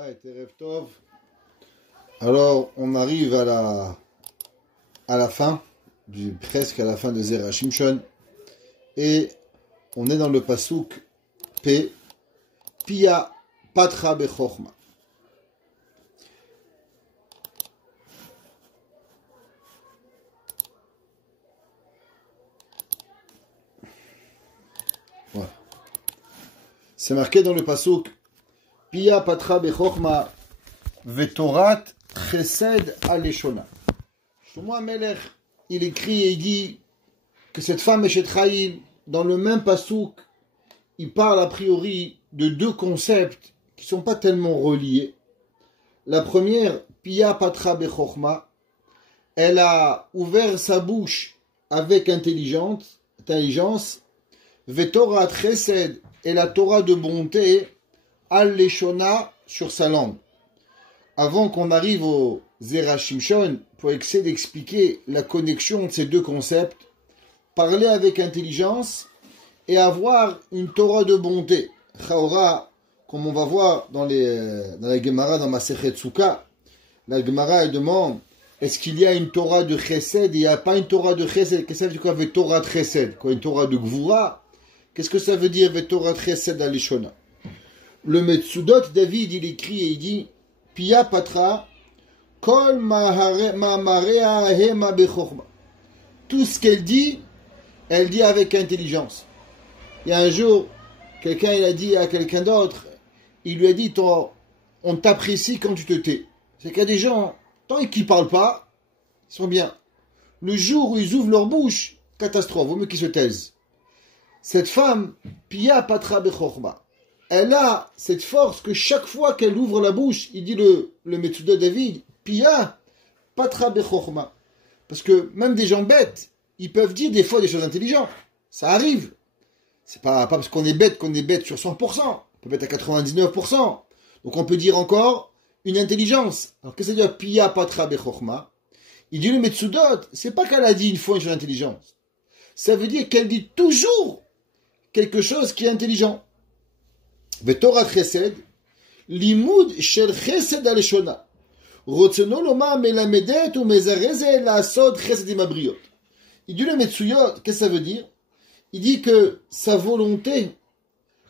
Ouais, Terev Tov. Alors, on arrive à la fin, presque à la fin de Zera Shimshon, et on est dans le pasouk P, Pia Patra Bechorma. Voilà. C'est marqué dans le pasouk Pia Patra Bechorma Vetorat Chesed Aleshona. Shlomo HaMelech, il écrit et il dit que cette femme Eshet Chaim, dans le même pasouk, il parle a priori de deux concepts qui ne sont pas tellement reliés. La première, Pia Patra Bechorma, elle a ouvert sa bouche avec intelligence, Vetorat Chesed, et la Torah de bonté, Al-Leshona, sur sa langue. Avant qu'on arrive au Zera Shimshon, pour essayer d'expliquer la connexion de ces deux concepts, parler avec intelligence et avoir une Torah de bonté. Chaora, comme on va voir dans la Gemara, dans Masechet Souka, la Gemara elle demande, est-ce qu'il y a une Torah de Chesed et il n'y a pas une Torah de Chesed? Qu'est-ce que ça veut dire quoi avec Torah de Chesed? Quoi, une Torah de Gvura? Qu'est-ce que ça veut dire avec Torah de Chesed à l'Ishona? Le Metsudot, David, il écrit et il dit, Pia Patra, Kol Ma'amarea Hema Bechorma. Tout ce qu'elle dit avec intelligence. Il y a un jour, quelqu'un il a dit à quelqu'un d'autre, il lui a dit, on t'apprécie quand tu te tais. C'est qu'il y a des gens, tant qu'ils ne parlent pas, ils sont bien. Le jour où ils ouvrent leur bouche, catastrophe, vaut mieux qu'ils se taisent. Cette femme, Pia Patra Bechorma, elle a cette force que chaque fois qu'elle ouvre la bouche, il dit le Metsuda David, Pia Patra Bechorma. Parce que même des gens bêtes, ils peuvent dire des fois des choses intelligentes. Ça arrive. C'est pas parce qu'on est bête sur 100%. On peut être à 99%. Donc on peut dire encore une intelligence. Alors qu'est-ce que ça veut dire Pia Patra Bechorma? Il dit le Metsudot, c'est pas qu'elle a dit une fois une chose intelligente. Ça veut dire qu'elle dit toujours quelque chose qui est intelligent. Vetorat Chesed, Limud Shel Chesed Aleshona. Rotzeno Loma Melamedet ou Mezareze la Sod Chesedim Abriot. Il dit le Metsuyot, qu'est-ce que ça veut dire? Il dit que sa volonté,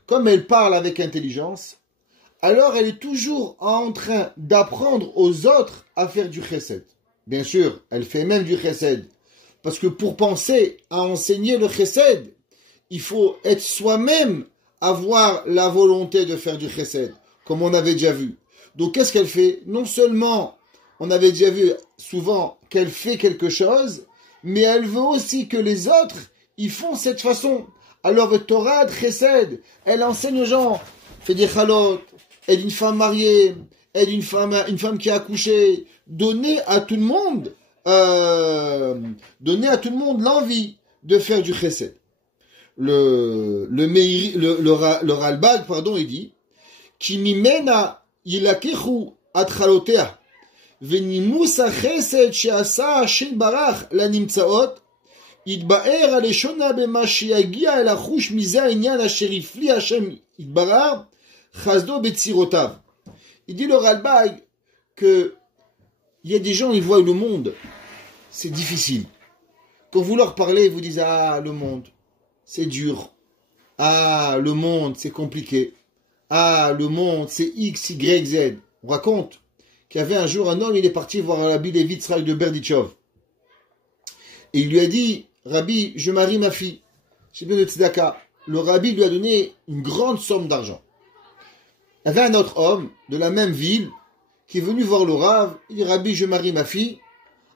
comme elle parle avec intelligence, alors elle est toujours en train d'apprendre aux autres à faire du Chesed. Bien sûr, elle fait même du Chesed. Parce que pour penser à enseigner le Chesed, il faut être soi-même avoir la volonté de faire du Chesed, comme on avait déjà vu. Donc qu'est-ce qu'elle fait? Non seulement, on avait déjà vu souvent qu'elle fait quelque chose, mais elle veut aussi que les autres, ils font cette façon. Alors Torah de Chesed, elle enseigne aux gens, fait des chalot, aide une femme mariée, aide une femme qui a accouché, donner à tout le monde l'envie de faire du Chesed. Le Ralbag, il dit, Ki mimena yilakechu atchalotea, venimusa chesed she'asa Hashem barach lanimtsaot, yitba'er aleshona bema sheyagia el achush mize ha'inyan asher ifli Hashem yitbarach, chazdo betzirotav. Il dit le Ralbag que il y a des gens, ils voient le monde, c'est difficile. Quand vous leur parlez, ils vous disent, ah, le monde, c'est dur. Ah, le monde, c'est compliqué. Ah, le monde, c'est X, Y, Z. On raconte qu'il y avait un jour un homme, il est parti voir Rabbi Levi Tzrak de Berdichov. Et il lui a dit, Rabbi, je marie ma fille. J'ai besoin de tzedaka. Le Rabbi lui a donné une grande somme d'argent. Il y avait un autre homme de la même ville qui est venu voir le Rav. Il dit, Rabbi, je marie ma fille.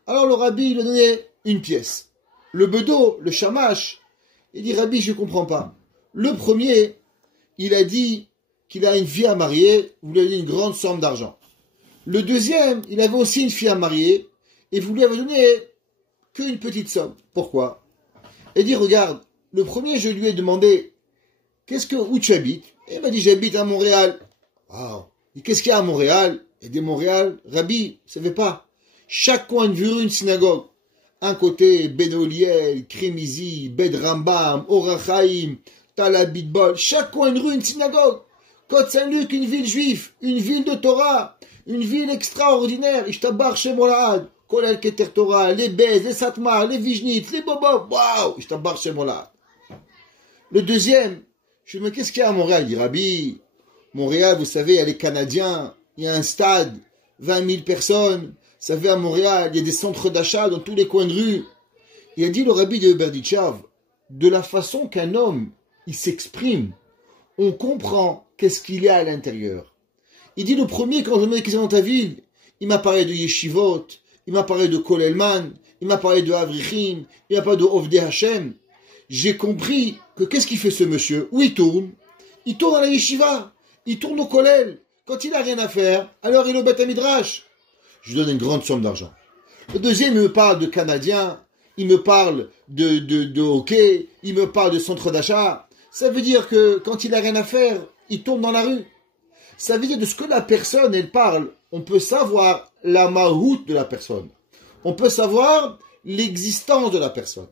Alors le Rabbi lui a donné une pièce. Le bedeau, le shamash, il dit, Rabbi, je ne comprends pas. Le premier, il a dit qu'il a une fille à marier, vous lui avez donné une grande somme d'argent. Le deuxième, il avait aussi une fille à marier, et vous lui avez donné qu'une petite somme. Pourquoi? Il dit, regarde, le premier, je lui ai demandé, où tu habites? Et il m'a dit, j'habite à Montréal. Ah, et qu'est-ce qu'il y a à Montréal? Et dit, Montréal, Rabbi, vous savez pas, chaque coin de rue, une synagogue. Un côté, Ben Oliel, Krimizi, Bed Rambam, Orachaim, Talabitbol, chaque coin de rue, une synagogue. Côte Saint-Luc, une ville juive, une ville de Torah, une ville extraordinaire. Ishtabar Shemolad, Kolel Keter Torah, les Bez, les Satmar, les Vijnit, les Bobob. Waouh, Ishtabar Shemolad. Le deuxième, je me dis, qu'est-ce qu'il y a à Montréal? Il dit, Rabbi, Montréal, vous savez, il y a les Canadiens, il y a un stade, 20 000 personnes. Vous savez, à Montréal, il y a des centres d'achat dans tous les coins de rue. Il a dit, le Rabbi de Berdichav, de la façon qu'un homme, il s'exprime, on comprend qu'est-ce qu'il y a à l'intérieur. Il dit, le premier, quand je me dis dans ta ville, il m'a parlé de Yeshivot, il m'a parlé de Kolelman, il m'a parlé de Avrichim, il m'a parlé de Ovdei Hashem. J'ai compris que qu'est-ce qu'il fait ce monsieur? Où il tourne? Il tourne à la Yeshiva, il tourne au Kolel. Quand il n'a rien à faire, alors il est au Beth Midrash. Je lui donne une grande somme d'argent. Le deuxième, il me parle de Canadiens, il me parle de hockey, il me parle de centre d'achat. Ça veut dire que quand il n'a rien à faire, il tourne dans la rue. Ça veut dire de ce que la personne, elle parle, on peut savoir la mahout de la personne. On peut savoir l'existence de la personne.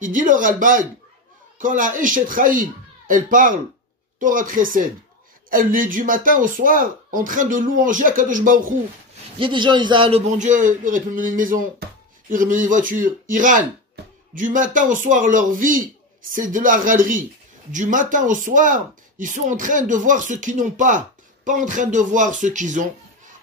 Il dit le Ralbag, quand la Eshet Chaim, elle parle, Torah Chesed, elle est du matin au soir en train de louanger à Kadosh Baruch Hu. Il y a des gens, ils disent, ah, le bon Dieu, il aurait pu me donner une maison, il aurait pu me donner une voiture. Ils râlent. Du matin au soir, leur vie, c'est de la râlerie. Du matin au soir, ils sont en train de voir ce qu'ils n'ont pas en train de voir ce qu'ils ont.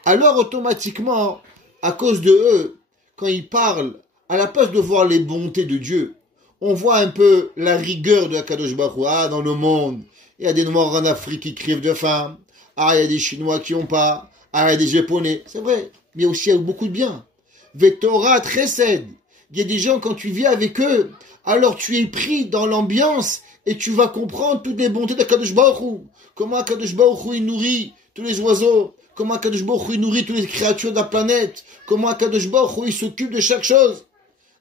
Alors, automatiquement, à cause de eux, quand ils parlent, à la place de voir les bontés de Dieu, on voit un peu la rigueur de Akadosh Baruch Hu. Ah, dans le monde, il y a des Noirs en Afrique qui crèvent de faim. Ah, il y a des Chinois qui n'ont pas. Ah, il y a des Japonais. C'est vrai. Mais aussi, il y a beaucoup de bien. Vetora Tresed. Il y a des gens, quand tu vis avec eux, alors tu es pris dans l'ambiance et tu vas comprendre toutes les bontés d'Akadosh Baruch Hu. Comment Akadosh Baruch Hu, il nourrit tous les oiseaux. Comment Akadosh Baruch Hu, il nourrit toutes les créatures de la planète. Comment Akadosh Baruch Hu, il s'occupe de chaque chose.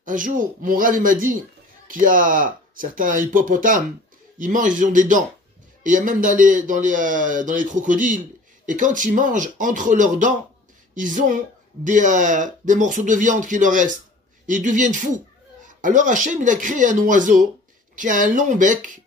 Un jour, mon Rav, il m'a dit qu'il y a certains hippopotames, ils mangent, ils ont des dents. Et il y a même dans les crocodiles. Et quand ils mangent, entre leurs dents, ils ont des morceaux de viande qui leur restent. Et ils deviennent fous. Alors Hachem, il a créé un oiseau qui a un long bec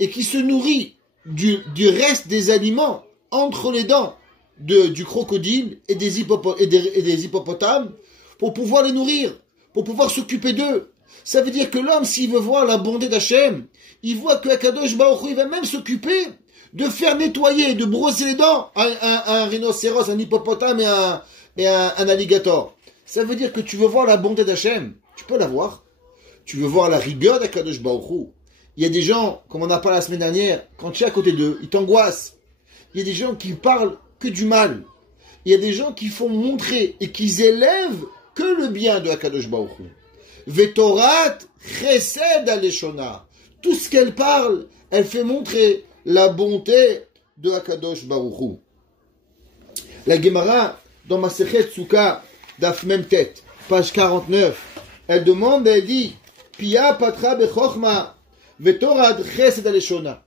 et qui se nourrit du reste des aliments entre les dents du crocodile et des hippopotames pour pouvoir les nourrir, pour pouvoir s'occuper d'eux. Ça veut dire que l'homme, s'il veut voir la bonté d'Hachem, il voit que Akadosh Baruch Hu, il va même s'occuper de faire nettoyer, de brosser les dents un rhinocéros, un hippopotame et un alligator. Ça veut dire que tu veux voir la bonté d'Hachem, tu peux la voir. Tu veux voir la rigueur d'Akadosh Baruch Hu. Il y a des gens, comme on a parlé la semaine dernière, quand tu es à côté d'eux, ils t'angoissent. Il y a des gens qui parlent que du mal. Il y a des gens qui font montrer et qui élèvent que le bien de Akadosh Baruch Hu. Vetorat chesed aleshona. Tout ce qu'elle parle, elle fait montrer la bonté de Akadosh Baruch Hu. La Gemara, dans Masechet Sukkah, Daf Mem Tet, page 49, elle demande, elle dit, Pia patra bechokma, vetorat chesed aleshona.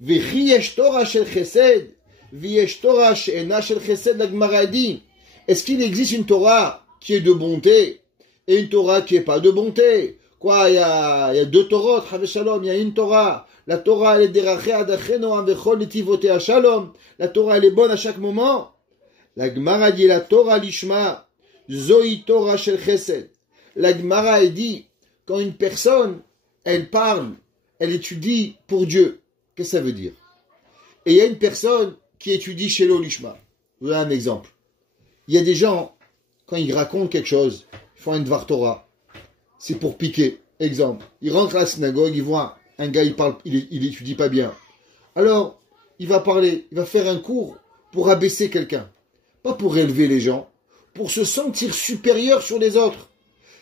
Vechi yesh Torah shel chesed, v'yesh Torah she'ena shel chesed. La Gemara dit, est-ce qu'il existe une Torah qui est de bonté et une Torah qui est pas de bonté? Quoi, il y a deux Torot, Chave Shalom, il y a une Torah. La Torah, elle est deracheh adacheno amvechol nitivotea shalom. La Torah, elle est bonne à chaque moment. La Gemara dit, la Torah lishma, zoi Torah shel chesed. La Gemara, elle dit, quand une personne, elle parle, elle étudie pour Dieu, qu'est-ce que ça veut dire? Et il y a une personne qui étudie chez l'Olishma. Je vous donne un exemple. Il y a des gens, quand ils racontent quelque chose, ils font un Dvar Torah. C'est pour piquer. Exemple. Ils rentrent à la synagogue, ils voient un gars, il parle, il étudie pas bien. Alors, il va parler, il va faire un cours pour abaisser quelqu'un. Pas pour élever les gens, pour se sentir supérieur sur les autres.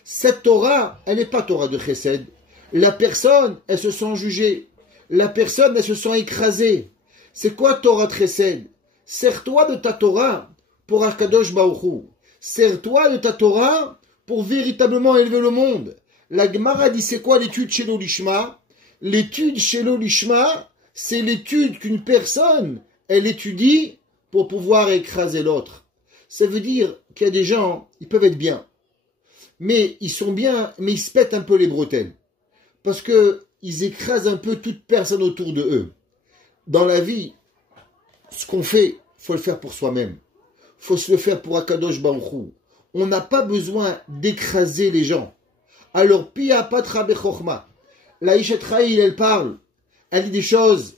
Cette Torah, elle n'est pas Torah de Chesed. La personne, elle se sent jugée. La personne, elle se sent écrasée. C'est quoi Torah de Chesed? Sers-toi de ta Torah pour Akadosh Baruch Hu. Sers-toi de ta Torah pour véritablement élever le monde. La Gemara dit, c'est quoi l'étude chez l'Olishma? L'étude chez l'Olishma, c'est l'étude qu'une personne, elle étudie pour pouvoir écraser l'autre. Ça veut dire qu'il y a des gens, ils peuvent être bien. Mais ils sont bien, mais ils se pètent un peu les bretelles. Parce que ils écrasent un peu toute personne autour de eux. Dans la vie, ce qu'on fait, faut le faire pour soi-même. Faut se le faire pour Akadosh Baruch Hu. On n'a pas besoin d'écraser les gens. Alors, Pia Patra Bechorma. La Ishet Chayil, elle parle. Elle dit des choses.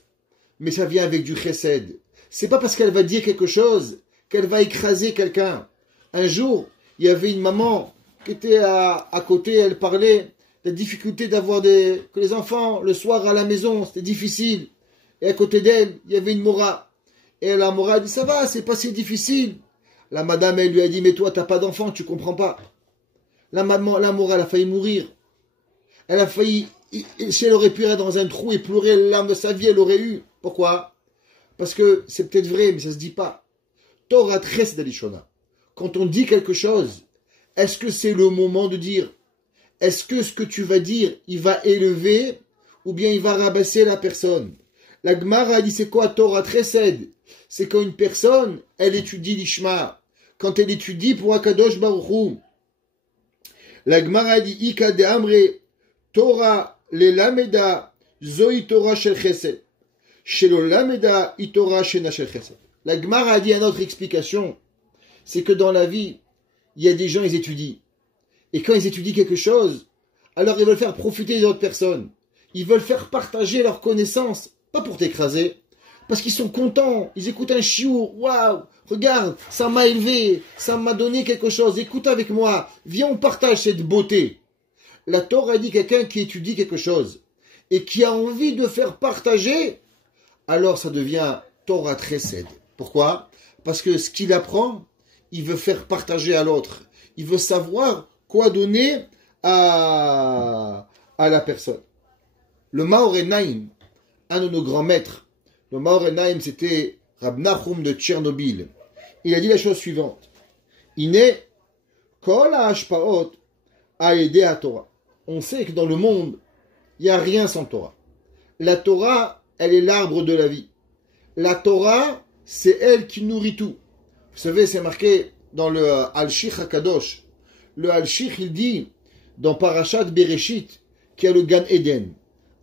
Mais ça vient avec du chesed. C'est pas parce qu'elle va dire quelque chose qu'elle va écraser quelqu'un. Un jour, il y avait une maman qui était à côté, elle parlait de la difficulté d'avoir que les enfants, le soir à la maison, c'était difficile. Et à côté d'elle, il y avait une mora. Et la mora a dit, ça va, c'est pas si difficile. La madame, elle lui a dit, mais toi, t'as pas d'enfant, tu comprends pas. La mora, elle a failli mourir. Elle a failli, si elle aurait pu être dans un trou et pleurer les larmes de sa vie, elle aurait eu. Pourquoi? Parce que c'est peut-être vrai, mais ça se dit pas. Torah Chesed Alishona. Quand on dit quelque chose, est-ce que c'est le moment de dire? Est-ce que ce que tu vas dire, il va élever ou bien il va rabaisser la personne? La Gemara a dit c'est quoi Torah Chesed? C'est quand une personne, elle étudie l'Ishma. Quand elle étudie pour Akadosh Baruch Hu. La Gemara a dit Ika de Amre Torah le Lameda Zoi Torah Shel Chesed. Shelo Lameda Itorah Shena Shel Chesed. La Gemara a dit une autre explication. C'est que dans la vie, il y a des gens, ils étudient. Et quand ils étudient quelque chose, alors ils veulent faire profiter des autres personnes. Ils veulent faire partager leurs connaissances. Pas pour t'écraser. Parce qu'ils sont contents. Ils écoutent un chiour. Waouh! Regarde, ça m'a élevé. Ça m'a donné quelque chose. Écoute avec moi. Viens, on partage cette beauté. La Torah a dit quelqu'un qui étudie quelque chose. Et qui a envie de faire partager. Alors ça devient Torah Chesed. Pourquoi? Parce que ce qu'il apprend, il veut faire partager à l'autre. Il veut savoir quoi donner à la personne. Le Maor Enaim, un de nos grands maîtres, le Maor Enaim, c'était Rab Nachum de Tchernobyl. Il a dit la chose suivante. Ine kol ha'ashpaot ha'edei ha'Torah. On sait que dans le monde, il n'y a rien sans Torah. La Torah, elle est l'arbre de la vie. La Torah, c'est elle qui nourrit tout. Vous savez, c'est marqué dans le Al-Shich HaKadosh. Le Al-Shich, il dit, dans Parashat Bereshit, qu'il y a le Gan Eden.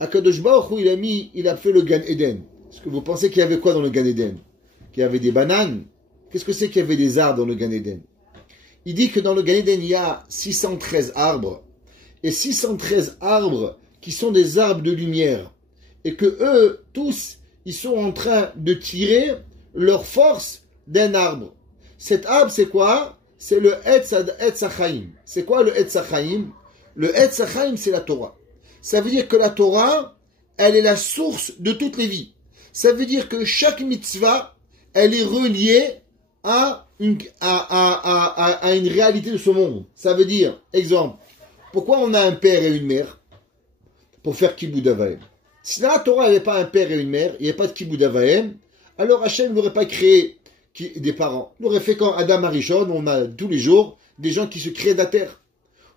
HaKadosh Baruch Hu, il a fait le Gan Eden. Est-ce que vous pensez qu'il y avait quoi dans le Gan Eden? Qu'il y avait des bananes? Qu'est-ce que c'est qu'il y avait des arbres dans le Gan Eden? Il dit que dans le Gan Eden, il y a 613 arbres. Et 613 arbres qui sont des arbres de lumière. Et que eux, tous, ils sont en train de tirer leur force d'un arbre. Cet arbre, c'est quoi? C'est le Etz HaChaim. C'est quoi le Etz HaChaim? Le Etz HaChaim, c'est la Torah. Ça veut dire que la Torah, elle est la source de toutes les vies. Ça veut dire que chaque mitzvah, elle est reliée à une réalité de ce monde. Ça veut dire, exemple, pourquoi on a un père et une mère? Pour faire Kibud Avaim. Si dans la Torah, il n'y avait pas un père et une mère, il n'y avait pas de Kibud Avaim, alors Hachem n'aurait pas créé des parents. Il aurait fait quand Adam Arishon, on a tous les jours des gens qui se créent de la terre.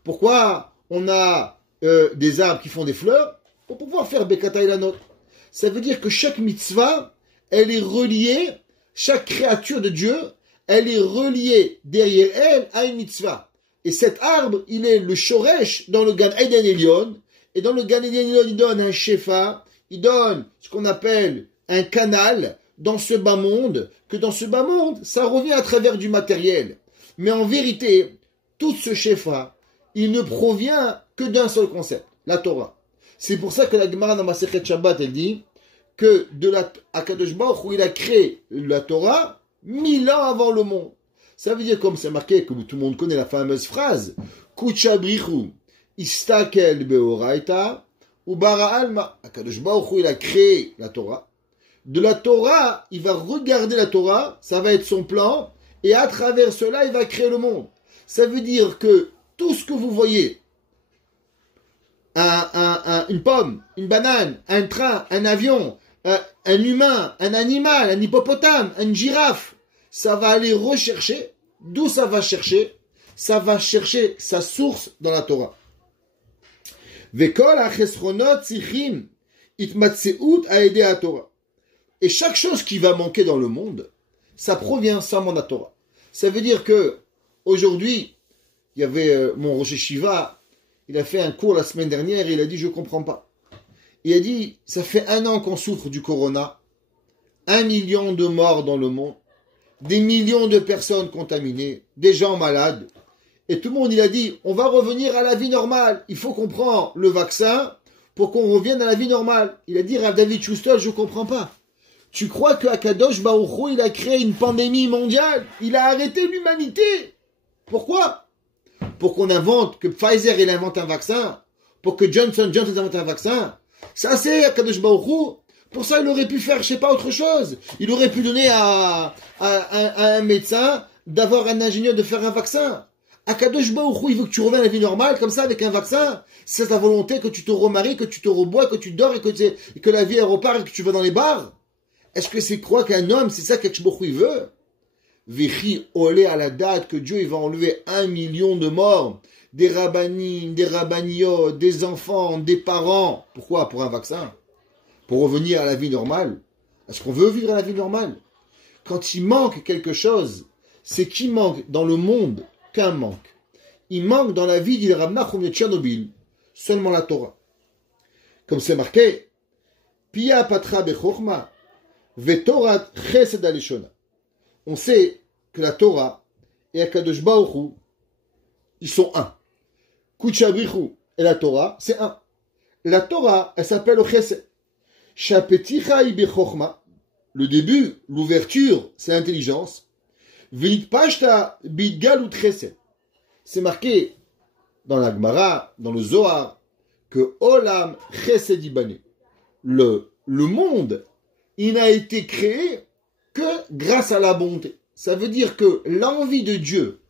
Pourquoi on a des arbres qui font des fleurs? Pour pouvoir faire Bekata Ilanot. Ça veut dire que chaque mitzvah, elle est reliée, chaque créature de Dieu, elle est reliée derrière elle à une mitzvah. Et cet arbre, il est le shoresh dans le Gan Eden Elyon. Et dans le Gan Eden Elyon, il donne un shefa, il donne ce qu'on appelle un canal dans ce bas monde, que dans ce bas monde, ça revient à travers du matériel. Mais en vérité, tout ce shefa, il ne provient que d'un seul concept, la Torah. C'est pour ça que la Gemara dans Masechet Shabbat, elle dit que de la Akadosh Baruch Hu, il a créé la Torah 1000 ans avant le monde. Ça veut dire, comme c'est marqué, comme tout le monde connaît la fameuse phrase, Kucha Brichu, Istakel Beoraita, Ubara Alma. Akadosh Baruch Hu, il a créé la Torah. De la Torah, il va regarder la Torah, ça va être son plan, et à travers cela, il va créer le monde. Ça veut dire que tout ce que vous voyez, une pomme, une banane, un train, un avion, un humain, un animal, un hippopotame, une girafe, ça va aller rechercher. D'où ça va chercher? Ça va chercher sa source dans la Torah. Vekol hachesronot tzichim itmatseut aedei haTorah. Et chaque chose qui va manquer dans le monde, ça provient seulement de la Torah. Ça veut dire que aujourd'hui, il y avait mon Rosh Shiva, il a fait un cours la semaine dernière et il a dit je comprends pas. Il a dit ça fait 1 an qu'on souffre du corona. 1 million de morts dans le monde, des millions de personnes contaminées, des gens malades. Et tout le monde, il a dit, on va revenir à la vie normale. Il faut qu'on prenne le vaccin pour qu'on revienne à la vie normale. Il a dit, Rav David Schuster, je ne comprends pas. Tu crois que Akadosh Baruch Hu, il a créé une pandémie mondiale? Il a arrêté l'humanité. Pourquoi? Pour qu'on invente, que Pfizer, il invente un vaccin. Pour que Johnson invente un vaccin. Ça, c'est Akadosh Baruch Hu. Pour ça, il aurait pu faire, je sais pas, autre chose. Il aurait pu donner à un médecin d'avoir un ingénieur de faire un vaccin. Akadosh Baruch Hu, il veut que tu reviennes à la vie normale, comme ça, avec un vaccin. C'est ta volonté que tu te remaries, que tu te rebois, que tu dors et que la vie elle repart et que tu vas dans les bars. Est-ce que c'est quoi qu'un homme, c'est ça qu'Akadosh Baruch Hu veut? Vichi olé à la date que Dieu il va enlever 1 million de morts, des rabbanim, des rabbaniot, des enfants, des parents. Pourquoi? Pour un vaccin? Pour revenir à la vie normale? Est-ce qu'on veut vivre à la vie normale? Quand il manque quelque chose, c'est qu'il manque dans le monde qu'un manque. Il manque dans la vie d'Il Rav Nachum de Tchernobyl seulement la Torah. Comme c'est marqué, Pia patra bechorma, vetorat chesed aleshona. On sait que la Torah et Akadosh Baruch Hu, ils sont un. Kuchabrichu et la Torah, c'est un. La Torah, elle s'appelle le chesed. Shapeticha ibechorma, le début, l'ouverture, c'est l'intelligence. V'nitpashta bidgalut chesed. C'est marqué dans la Gemara, dans le Zohar, que Olam chesed ibane. Le monde, il n'a été créé que grâce à la bonté. Ça veut dire que l'envie de Dieu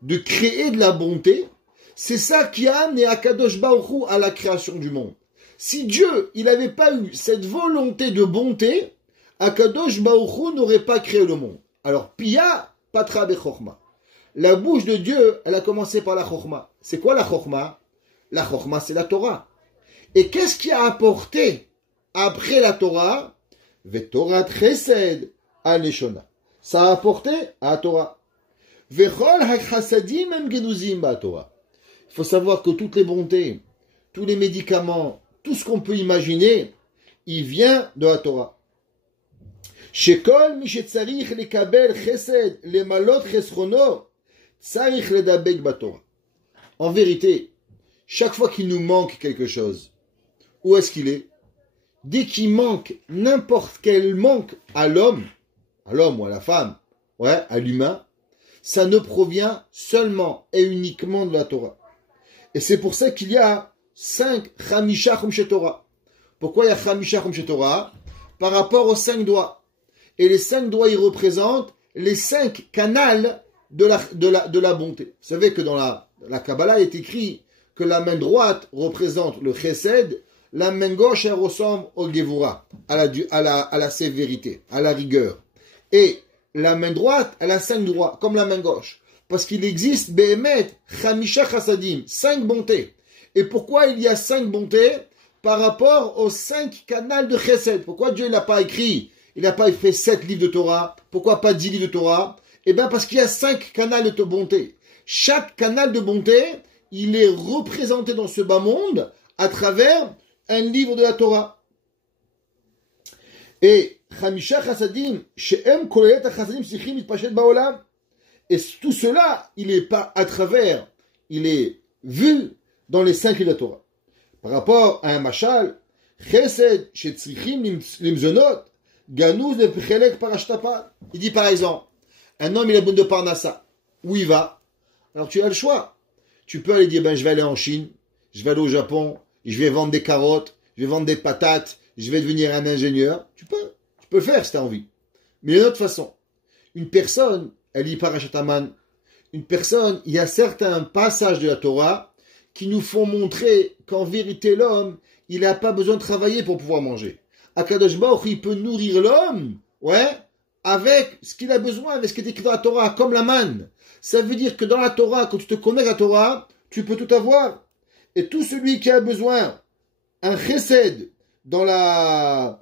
de créer de la bonté, c'est ça qui a amené Akadosh Baruch Hu à la création du monde. Si Dieu, il n'avait pas eu cette volonté de bonté, Akadosh Baruch Hu n'aurait pas créé le monde. Alors, Pia patra bechorma. La bouche de Dieu, elle a commencé par la chorma. C'est quoi la chorma? La chorma, c'est la Torah. Et qu'est-ce qui a apporté après la Torah? Vetorat chesed aleshona. Ça a apporté à la Torah. Vechol hachasadim em genuzim ba Torah. Il faut savoir que toutes les bontés, tous les médicaments, tout ce qu'on peut imaginer, il vient de la Torah. Shekol mi shetzarich lekabel chesed lemalot chesrono tzarich ledabek ba Torah. En vérité, chaque fois qu'il nous manque quelque chose, où est-ce qu'il est? Dès qu'il manque n'importe quel manque à l'homme ou à la femme, à l'humain, ça ne provient seulement et uniquement de la Torah. Et c'est pour ça qu'il y a 5 Chamisha Chumshe Torah. Pourquoi il y a Chamisha Chumshe Torah? Par rapport aux 5 doigts. Et les 5 doigts, ils représentent les 5 canals de la bonté. Vous savez que dans la Kabbalah, il est écrit que la main droite représente le Chesed, la main gauche, elle ressemble au Gevura, à la sévérité, à la rigueur. Et la main droite, elle a 5 doigts, comme la main gauche. Parce qu'il existe, Behemet, Chamisha Chassadim, 5 bontés. Et pourquoi il y a 5 bontés? Par rapport aux 5 canals de Chesed. Pourquoi Dieu n'a pas écrit, il n'a pas fait 7 livres de Torah? Pourquoi pas 10 livres de Torah? Eh bien parce qu'il y a 5 canals de bonté. Chaque canal de bonté, il est représenté dans ce bas monde à travers un livre de la Torah. Et Chamisha Chassadim, She'em Kolelet HaChassadim Sichim Mitpashet Ba'olam. Et tout cela, il est pas à travers, il est vu dans les 5 livres de la Torah. Par rapport à un machal, Chesed Shetzrichim Limzonot, Ganouz Lepchelek Parashtapa. Il dit par exemple, un homme il a besoin de Parnassa. Où il va? Alors tu as le choix. Tu peux aller dire, je vais aller en Chine, je vais aller au Japon, je vais vendre des carottes, je vais vendre des patates, je vais devenir un ingénieur. Tu peux le faire si tu as envie. Mais d'une autre façon, une personne, elle lit Parashat Aman. Une personne, il y a certains passages de la Torah qui nous font montrer qu'en vérité l'homme, il n'a pas besoin de travailler pour pouvoir manger. Akadosh Baruch Hu, il peut nourrir l'homme, avec ce qu'il a besoin, avec ce qui est écrit dans la Torah, comme la manne. Ça veut dire que dans la Torah, quand tu te connectes à la Torah, tu peux tout avoir. Et tout celui qui a besoin un chesed dans la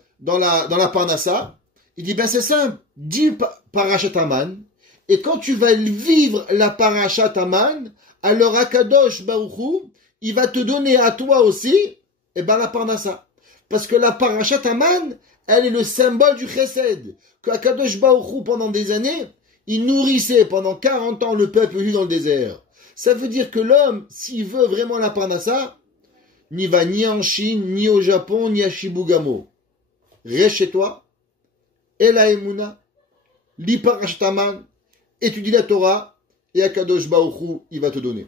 parnassa, il dit, c'est simple, dis Parashat Aman, et quand tu vas vivre la Parashat Aman, alors Akadosh Baruch Hu, il va te donner à toi aussi, la parnassa. Parce que la Parashat Aman, elle est le symbole du chesed. Que Akadosh Baruch Hu, pendant des années, il nourrissait pendant 40 ans le peuple juif dans le désert. Ça veut dire que l'homme, s'il veut vraiment la parnassa, n'y va ni en Chine, ni au Japon, ni à Shibugamo. Reste chez toi, et la Emouna, lis Parashtaman, étudie la Torah, et Akadosh Baruch Hu, il va te donner.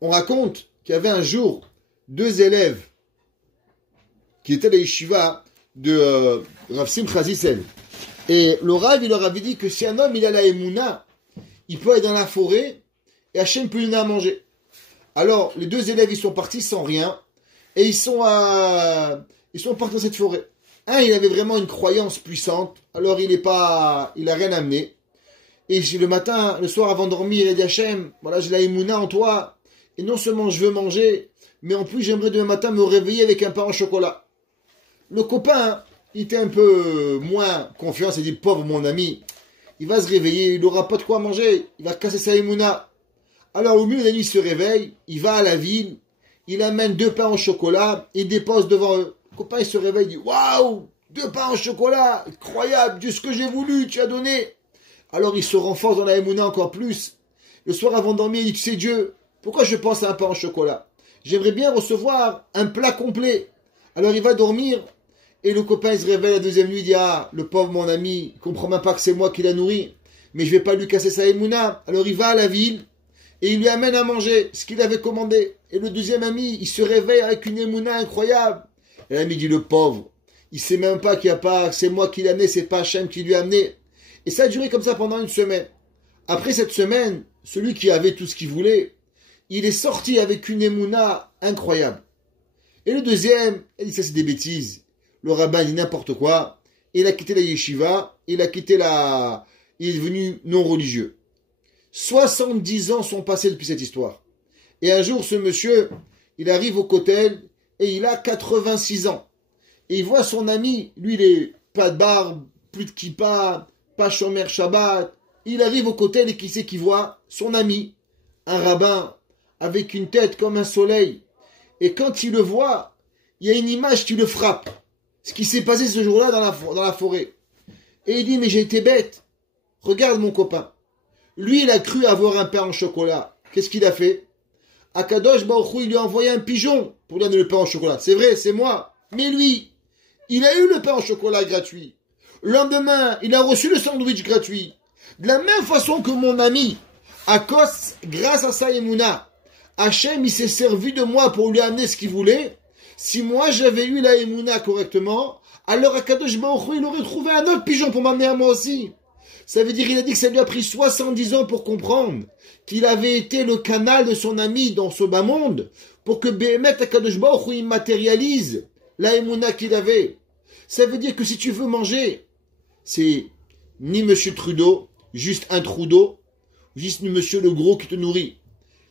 On raconte qu'il y avait un jour 2 élèves qui étaient à la yeshiva de Rav Simcha Zissel. Et le Rav, il leur avait dit que si un homme, il a la Emouna, il peut aller dans la forêt, et Hachem peut lui donner à manger. Alors, les 2 élèves, ils sont partis sans rien, et ils sont partis dans cette forêt. Un, il avait vraiment une croyance puissante, alors il a rien amené. Et le soir avant de dormir, il a dit Hachem, voilà, j'ai la Emouna en toi, et non seulement je veux manger, mais en plus j'aimerais demain matin me réveiller avec un pain au chocolat. Le copain, il était un peu moins confiant, il dit pauvre mon ami, il va se réveiller, il n'aura pas de quoi manger, il va casser sa Emouna. Alors au milieu de la nuit, il se réveille, il va à la ville, il amène 2 pains au chocolat, il dépose devant eux. Le copain, il se réveille, il dit waouh, 2 pains au chocolat, incroyable, Dieu, ce que j'ai voulu, tu as donné. Alors il se renforce dans la Emouna encore plus. Le soir avant de dormir, il dit tu sais Dieu, pourquoi je pense à un pain au chocolat? J'aimerais bien recevoir un plat complet. Alors il va dormir, et le copain il se réveille la deuxième nuit, il dit ah, le pauvre mon ami, il comprend même pas que c'est moi qui l'a nourri, mais je vais pas lui casser sa Emouna. Alors il va à la ville, et il lui amène à manger ce qu'il avait commandé. Et le deuxième ami, il se réveille avec une Emouna incroyable. Et l'ami dit le pauvre, il sait même pas c'est moi qui l'ai amené, c'est pas Hachem qui lui a amené. Et ça a duré comme ça pendant 1 semaine. Après cette semaine, celui qui avait tout ce qu'il voulait, il est sorti avec une Emouna incroyable. Et le deuxième, il dit ça c'est des bêtises. Le rabbin dit n'importe quoi. Il a quitté la yeshiva, il est devenu non religieux. 70 ans sont passés depuis cette histoire. Et un jour, ce monsieur, il arrive au kotel et il a 86 ans. Et il voit son ami, lui il est pas de barbe, plus de kippa, pas shomer Shabbat. Il arrive au kotel et qui c'est qu'il voit? Son ami, un rabbin, avec une tête comme un soleil. Et quand il le voit, il y a une image qui le frappe. Ce qui s'est passé ce jour-là dans la forêt. Et il dit, mais j'ai été bête. Regarde mon copain. Lui, il a cru avoir un pain en chocolat. Qu'est-ce qu'il a fait? Akadosh Baruch Hu, il lui a envoyé un pigeon pour lui donner le pain en chocolat. C'est vrai, c'est moi. Mais lui, il a eu le pain en chocolat gratuit. Le lendemain, il a reçu le sandwich gratuit. De la même façon que mon ami, grâce à sa Emouna, Hachem, il s'est servi de moi pour lui amener ce qu'il voulait. Si moi, j'avais eu la Emouna correctement, alors Akadosh Baruch Hu, il aurait trouvé un autre pigeon pour m'amener à moi aussi. Ça veut dire, il a dit que ça lui a pris 70 ans pour comprendre qu'il avait été le canal de son ami dans ce bas monde pour que Béhémet Akadosh Baruch Hu, il matérialise la Emouna qu'il avait. Ça veut dire que si tu veux manger, c'est ni Monsieur Trudeau, juste un Trudeau, juste ni Monsieur le Gros qui te nourrit.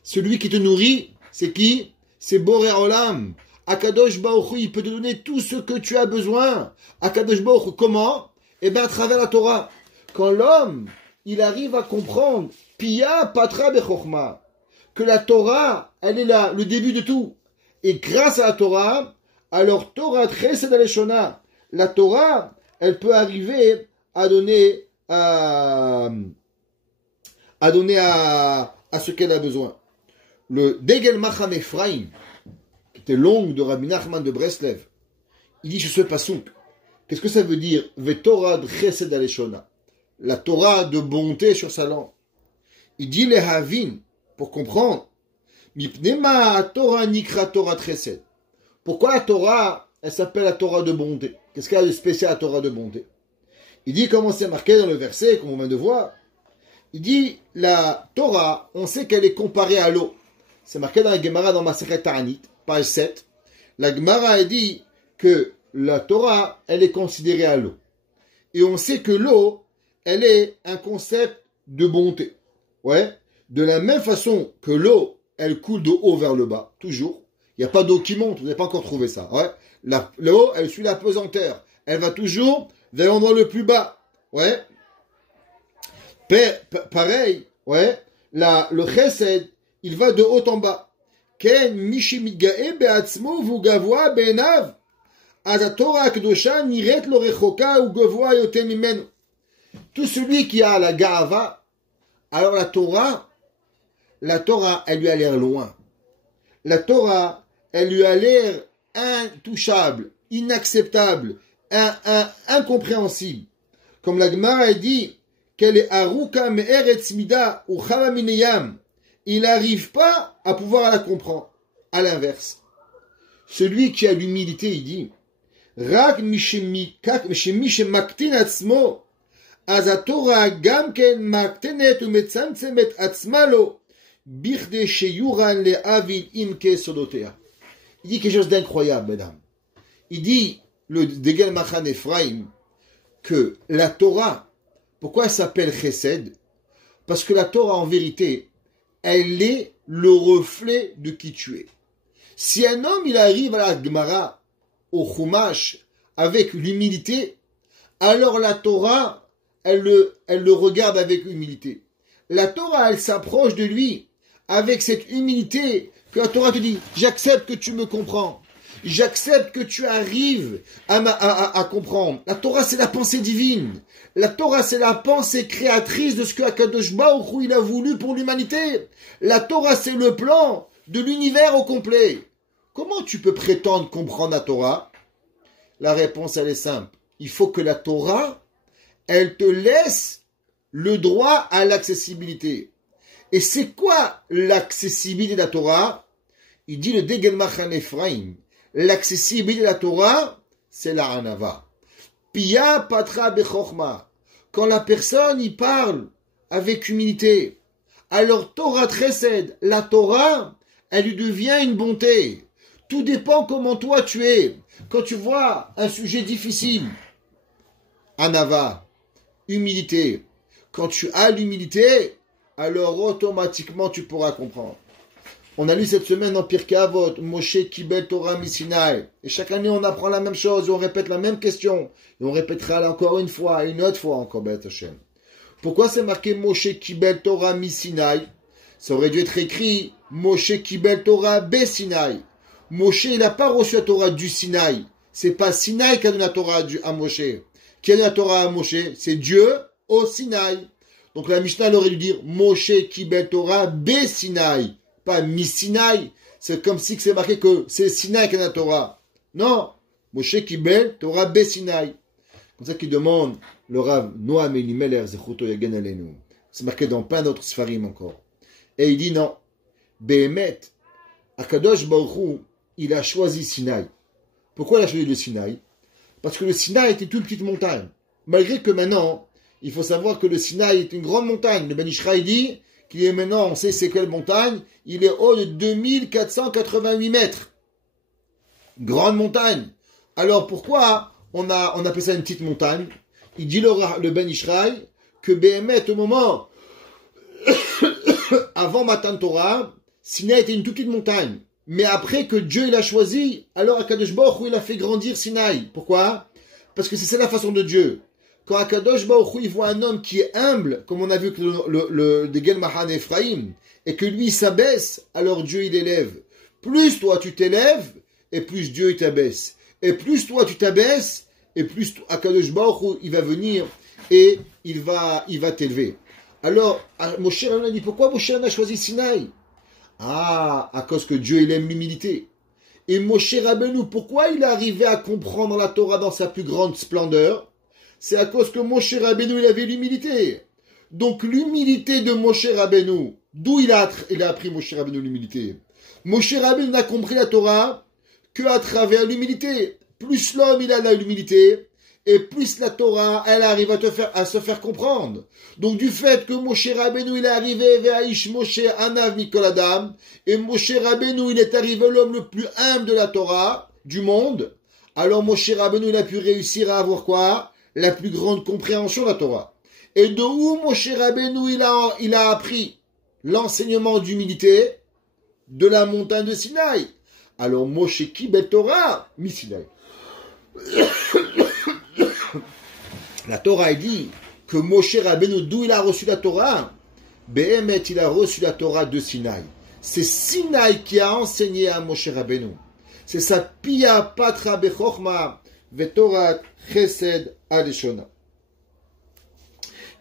Celui qui te nourrit, c'est qui? C'est Boré Olam. Akadosh Baruch Hu, il peut te donner tout ce que tu as besoin. Akadosh Baruch Hu, comment? Eh bien, à travers la Torah. Quand l'homme, il arrive à comprendre, Pia Patra Bechokma, que la Torah, elle est là, le début de tout. Et grâce à la Torah, alors Torah Chesed Aleshona, la Torah, elle peut arriver à donner à ce qu'elle a besoin. Le Degel Machan Ephraim, qui était l'ongle de Rabbi Nachman de Breslev, il dit sur ce pasouk, qu'est-ce que ça veut dire? Ve Torah Chesed Aleshona, la Torah de bonté sur sa langue. Il dit les Havin, pour comprendre, Mipnema Torah Nikra Torah Chesed. Pourquoi la Torah, elle s'appelle la Torah de bonté? Qu'est-ce qu'elle a de spécial à la Torah de bonté? Il dit, comment c'est marqué dans le verset, comme on vient de voir, il dit, la Torah, on sait qu'elle est comparée à l'eau. C'est marqué dans la Gemara, dans Masechet Ta'anit, page 7. La Gemara a dit que la Torah, elle est considérée à l'eau. Et on sait que l'eau, elle est un concept de bonté. Ouais. De la même façon que l'eau, elle coule de haut vers le bas, toujours. Il n'y a pas d'eau qui monte, vous n'avez pas encore trouvé ça. Ouais. L'eau, elle suit la pesanteur. Elle va toujours vers l'endroit le plus bas. Ouais. Pareil, ouais. Le chesed, il va de haut en bas. Ken mishimigae beatzmo vugavoa benav. Azatora Kedosha Niret lo rechoka ou Govoa yotem imenu. Tout celui qui a la Ga'ava, alors la Torah, elle lui a l'air loin. La Torah, elle lui a l'air intouchable, inacceptable, incompréhensible. Comme la Gemara dit, qu'elle est aruka me'eretz mida ou chava mineyam. Il n'arrive pas à pouvoir la comprendre. À l'inverse. Celui qui a l'humilité, il dit, Rak mishemaktin atzmo, azatora gamken maktenet u metzamtzemet atzmalo, birde sheyuran le avil imke sodotea. Il dit quelque chose d'incroyable, mesdames. Il dit, le Degel Machan Ephraim, que la Torah, pourquoi elle s'appelle Chesed? Parce que la Torah, en vérité, elle est le reflet de qui tu es. Si un homme, il arrive à la Gemara, au Chumash, avec l'humilité, alors la Torah, elle le regarde avec humilité. La Torah, elle s'approche de lui avec cette humilité que la Torah te dit, j'accepte que tu me comprends. J'accepte que tu arrives à comprendre. La Torah, c'est la pensée divine. La Torah, c'est la pensée créatrice de ce que Akadosh Baruch Hu, il a voulu pour l'humanité. La Torah, c'est le plan de l'univers au complet. Comment tu peux prétendre comprendre la Torah? La réponse, elle est simple. Il faut que la Torah, elle te laisse le droit à l'accessibilité. Et c'est quoi l'accessibilité de la Torah? Il dit le Degel Machan Ephraim. L'accessibilité de la Torah, c'est la Hanava. Pia patra bechokma. Quand la personne y parle avec humilité, alors Torah Chesed, la Torah, elle lui devient une bonté. Tout dépend comment toi tu es. Quand tu vois un sujet difficile, Hanava, humilité. Quand tu as l'humilité, alors automatiquement tu pourras comprendre. On a lu cette semaine dans Pirkei Avot, Moshe Kibel Torah Misinai. Et chaque année, on apprend la même chose, et on répète la même question. Et on répétera encore une fois, et une autre fois encore, Beth Hashem. Pourquoi c'est marqué Moshe Kibel Torah Misinai? Ça aurait dû être écrit Moshe Kibel Torah Bessinai. Moshe, il n'a pas reçu la Torah du Sinaï. C'est pas Sinaï qui a donné la Torah à Moshe. Qui a donné la Torah à Moshe? C'est Dieu au Sinaï. Donc la Mishnah aurait dû dire Moshe Kibel Torah Bessinai. Pas mi-Sinaï, c'est comme si c'est marqué que c'est Sinaï qui a la Torah. Non, Moshe Kibel, Torah Be-Sinaï. Comme ça qu'il demande le Rav Noam Elimelech Zechuto Yagen Aleinu. C'est marqué dans plein d'autres Sfarim encore. Et il dit non, Behemet, Akadosh Baruch Hu, il a choisi Sinaï. Pourquoi il a choisi le Sinaï? Parce que le Sinaï était une toute petite montagne. Malgré que maintenant, il faut savoir que le Sinaï est une grande montagne. Le Ben Ishraï dit qu'il est maintenant, on sait c'est quelle montagne, il est haut de 2488 mètres. Grande montagne. Alors pourquoi on appelle ça une petite montagne? Il dit le Ben Ishraï que Behemet au moment avant Matan Torah, Sinaï était une toute petite montagne. Mais après que Dieu il a choisi, alors Akadosh Baruch Hu il a fait grandir Sinaï. Pourquoi? Parce que c'est la façon de Dieu. Quand Akadosh Baruch Hu il voit un homme qui est humble, comme on a vu que le Degel Machan Ephraim, et que lui s'abaisse, alors Dieu il élève. Plus toi tu t'élèves, et plus Dieu il t'abaisse. Et plus toi tu t'abaisses, et plus Akadosh Baruch Hu il va venir et il va t'élever. Alors Moshe Rabbeinu a dit pourquoi Moshe a choisi Sinaï? Ah, à cause que Dieu il aime l'humilité. Et Moshe Rabbeinu, pourquoi il est arrivé à comprendre la Torah dans sa plus grande splendeur? C'est à cause que Moshe Rabbeinu, il avait l'humilité. Donc l'humilité de Moshe Rabbeinu, d'où il a appris Moshe Rabbeinu l'humilité? Moshe Rabbeinu n'a compris la Torah qu'à travers l'humilité. Plus l'homme il a l'humilité, et plus la Torah, elle arrive à se faire comprendre. Donc du fait que Moshe Rabbeinu, il est arrivé vers Ish Moshe Anav Mikol Adam, et Moshe Rabbeinu, il est arrivé l'homme le plus humble de la Torah, du monde, alors Moshe Rabbeinu, il a pu réussir à avoir quoi? La plus grande compréhension de la Torah. Et de où Moshe Rabbeinu, il a appris l'enseignement d'humilité? De la montagne de Sinaï. Alors Moshe Kibel Torah, mi Sinaï. La Torah elle dit que Moshe Rabbeinu, d'où il a reçu la Torah? Behemet, il a reçu la Torah de Sinaï. C'est Sinaï qui a enseigné à Moshe Rabbeinu. C'est ça, Pia Patra Bechorma Vetorat Chesed Aleshona.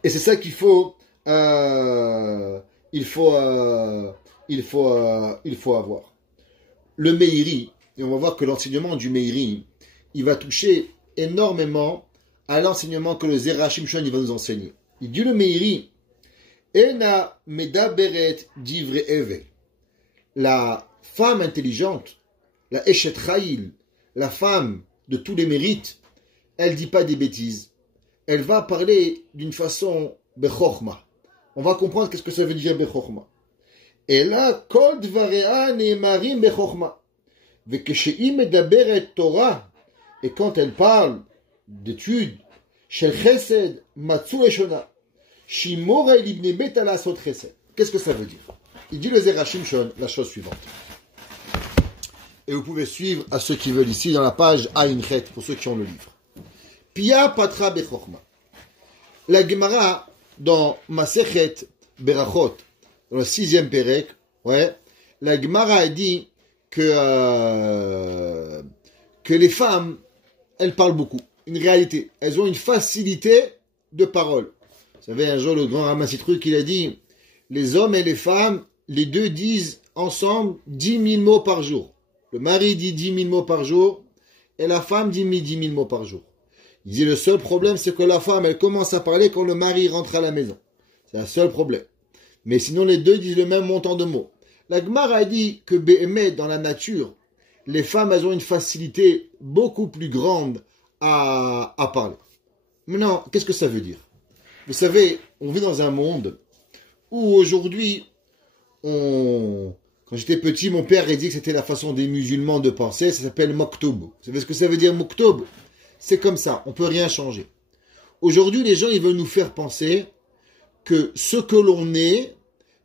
Et c'est ça qu'il faut, il faut avoir. Le Meiri, et on va voir que l'enseignement du Meiri, il va toucher énormément à l'enseignement que le Zera Shimshon il va nous enseigner. Il dit le Meiri, Ena medaberet divre eve. La femme intelligente, la Eshet Chayil, la femme de tous les mérites, elle dit pas des bêtises. Elle va parler d'une façon bechorma. On va comprendre qu'est-ce que ça veut dire bechorma. Et là, kol dvarea neemarim bechorma. Vekeshei medaberet Torah. Et quand elle parle d'études, shel chesed matzu eshona. Shimora libne betala sot chesed. Qu'est-ce que ça veut dire? Il dit le Zera Shimshon la chose suivante. Et vous pouvez suivre à ceux qui veulent ici dans la page Ayin Chet, pour ceux qui ont le livre. Pia Patra Bechorma. La Gemara, dans Masechet Berachot, dans le 6e Perek, la Gemara a dit que les femmes, elles parlent beaucoup. Une réalité. Elles ont une facilité de parole. Vous savez, un jour, le grand Ramassitruc, il a dit, les hommes et les femmes, les deux disent ensemble 10 000 mots par jour. Le mari dit 10 000 mots par jour, et la femme dit 10 000 mots par jour. Il dit le seul problème, c'est que la femme, elle commence à parler quand le mari rentre à la maison. C'est le seul problème. Mais sinon, les deux disent le même montant de mots. La Gemara a dit que Béhémet, dans la nature, les femmes, elles ont une facilité beaucoup plus grande à parler. Maintenant, qu'est-ce que ça veut dire? Vous savez, on vit dans un monde où aujourd'hui, quand j'étais petit, mon père a dit que c'était la façon des musulmans de penser, ça s'appelle Moktoub. Vous savez ce que ça veut dire Moktoub? C'est comme ça, on ne peut rien changer. Aujourd'hui, les gens, ils veulent nous faire penser que ce que l'on est,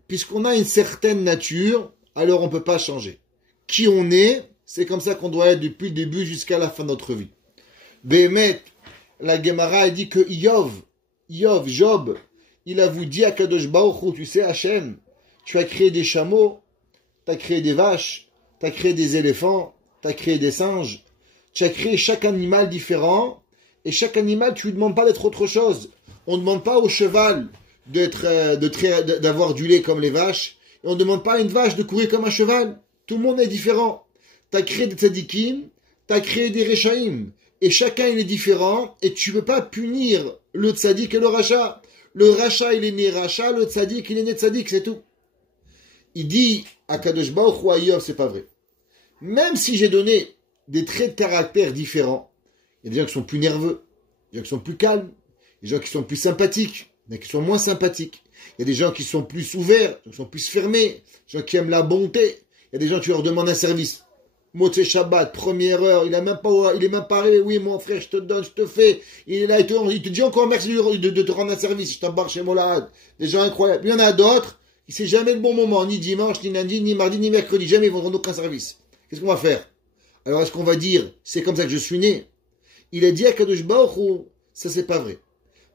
puisqu'on a une certaine nature, alors on ne peut pas changer. Qui on est, c'est comme ça qu'on doit être depuis le début jusqu'à la fin de notre vie. Béhémet, la Gemara a dit que Job, il a vous dit à Kadosh Baruch Hu, tu sais Hachem, tu as créé des chameaux, tu as créé des vaches, tu as créé des éléphants, tu as créé des singes, tu as créé chaque animal différent, et chaque animal, tu ne lui demandes pas d'être autre chose. On ne demande pas au cheval d'avoir du lait comme les vaches, et on ne demande pas à une vache de courir comme un cheval. Tout le monde est différent. Tu as créé des tzadikim, tu as créé des rechaim, et chacun il est différent, et tu ne peux pas punir le tzadik et le racha. Le racha il est né racha, le tzadik il est né tzadik, c'est tout. Il dit à Kadosh Baruch Hu, Ayov, c'est pas vrai. Même si j'ai donné des traits de caractère différents, il y a des gens qui sont plus nerveux, des gens qui sont plus calmes, des gens qui sont plus sympathiques, des gens qui sont moins sympathiques. Il y a des gens qui sont plus ouverts, des gens qui sont plus fermés, des gens qui aiment la bonté. Il y a des gens qui leur demandent un service. Motzei Shabbat, première heure, il est même pas arrivé, oui mon frère, je te donne, je te fais. Il est là, il te dit encore merci de te rendre un service, je t'embarque chez Molad. Des gens incroyables. Il y en a d'autres, c'est jamais le bon moment, ni dimanche, ni lundi, ni mardi, ni mercredi, jamais ils vont rendre aucun service. Qu'est-ce qu'on va faire? Alors est-ce qu'on va dire, c'est comme ça que je suis né? Il a dit à Kadosh Baruch Hu, ça c'est pas vrai.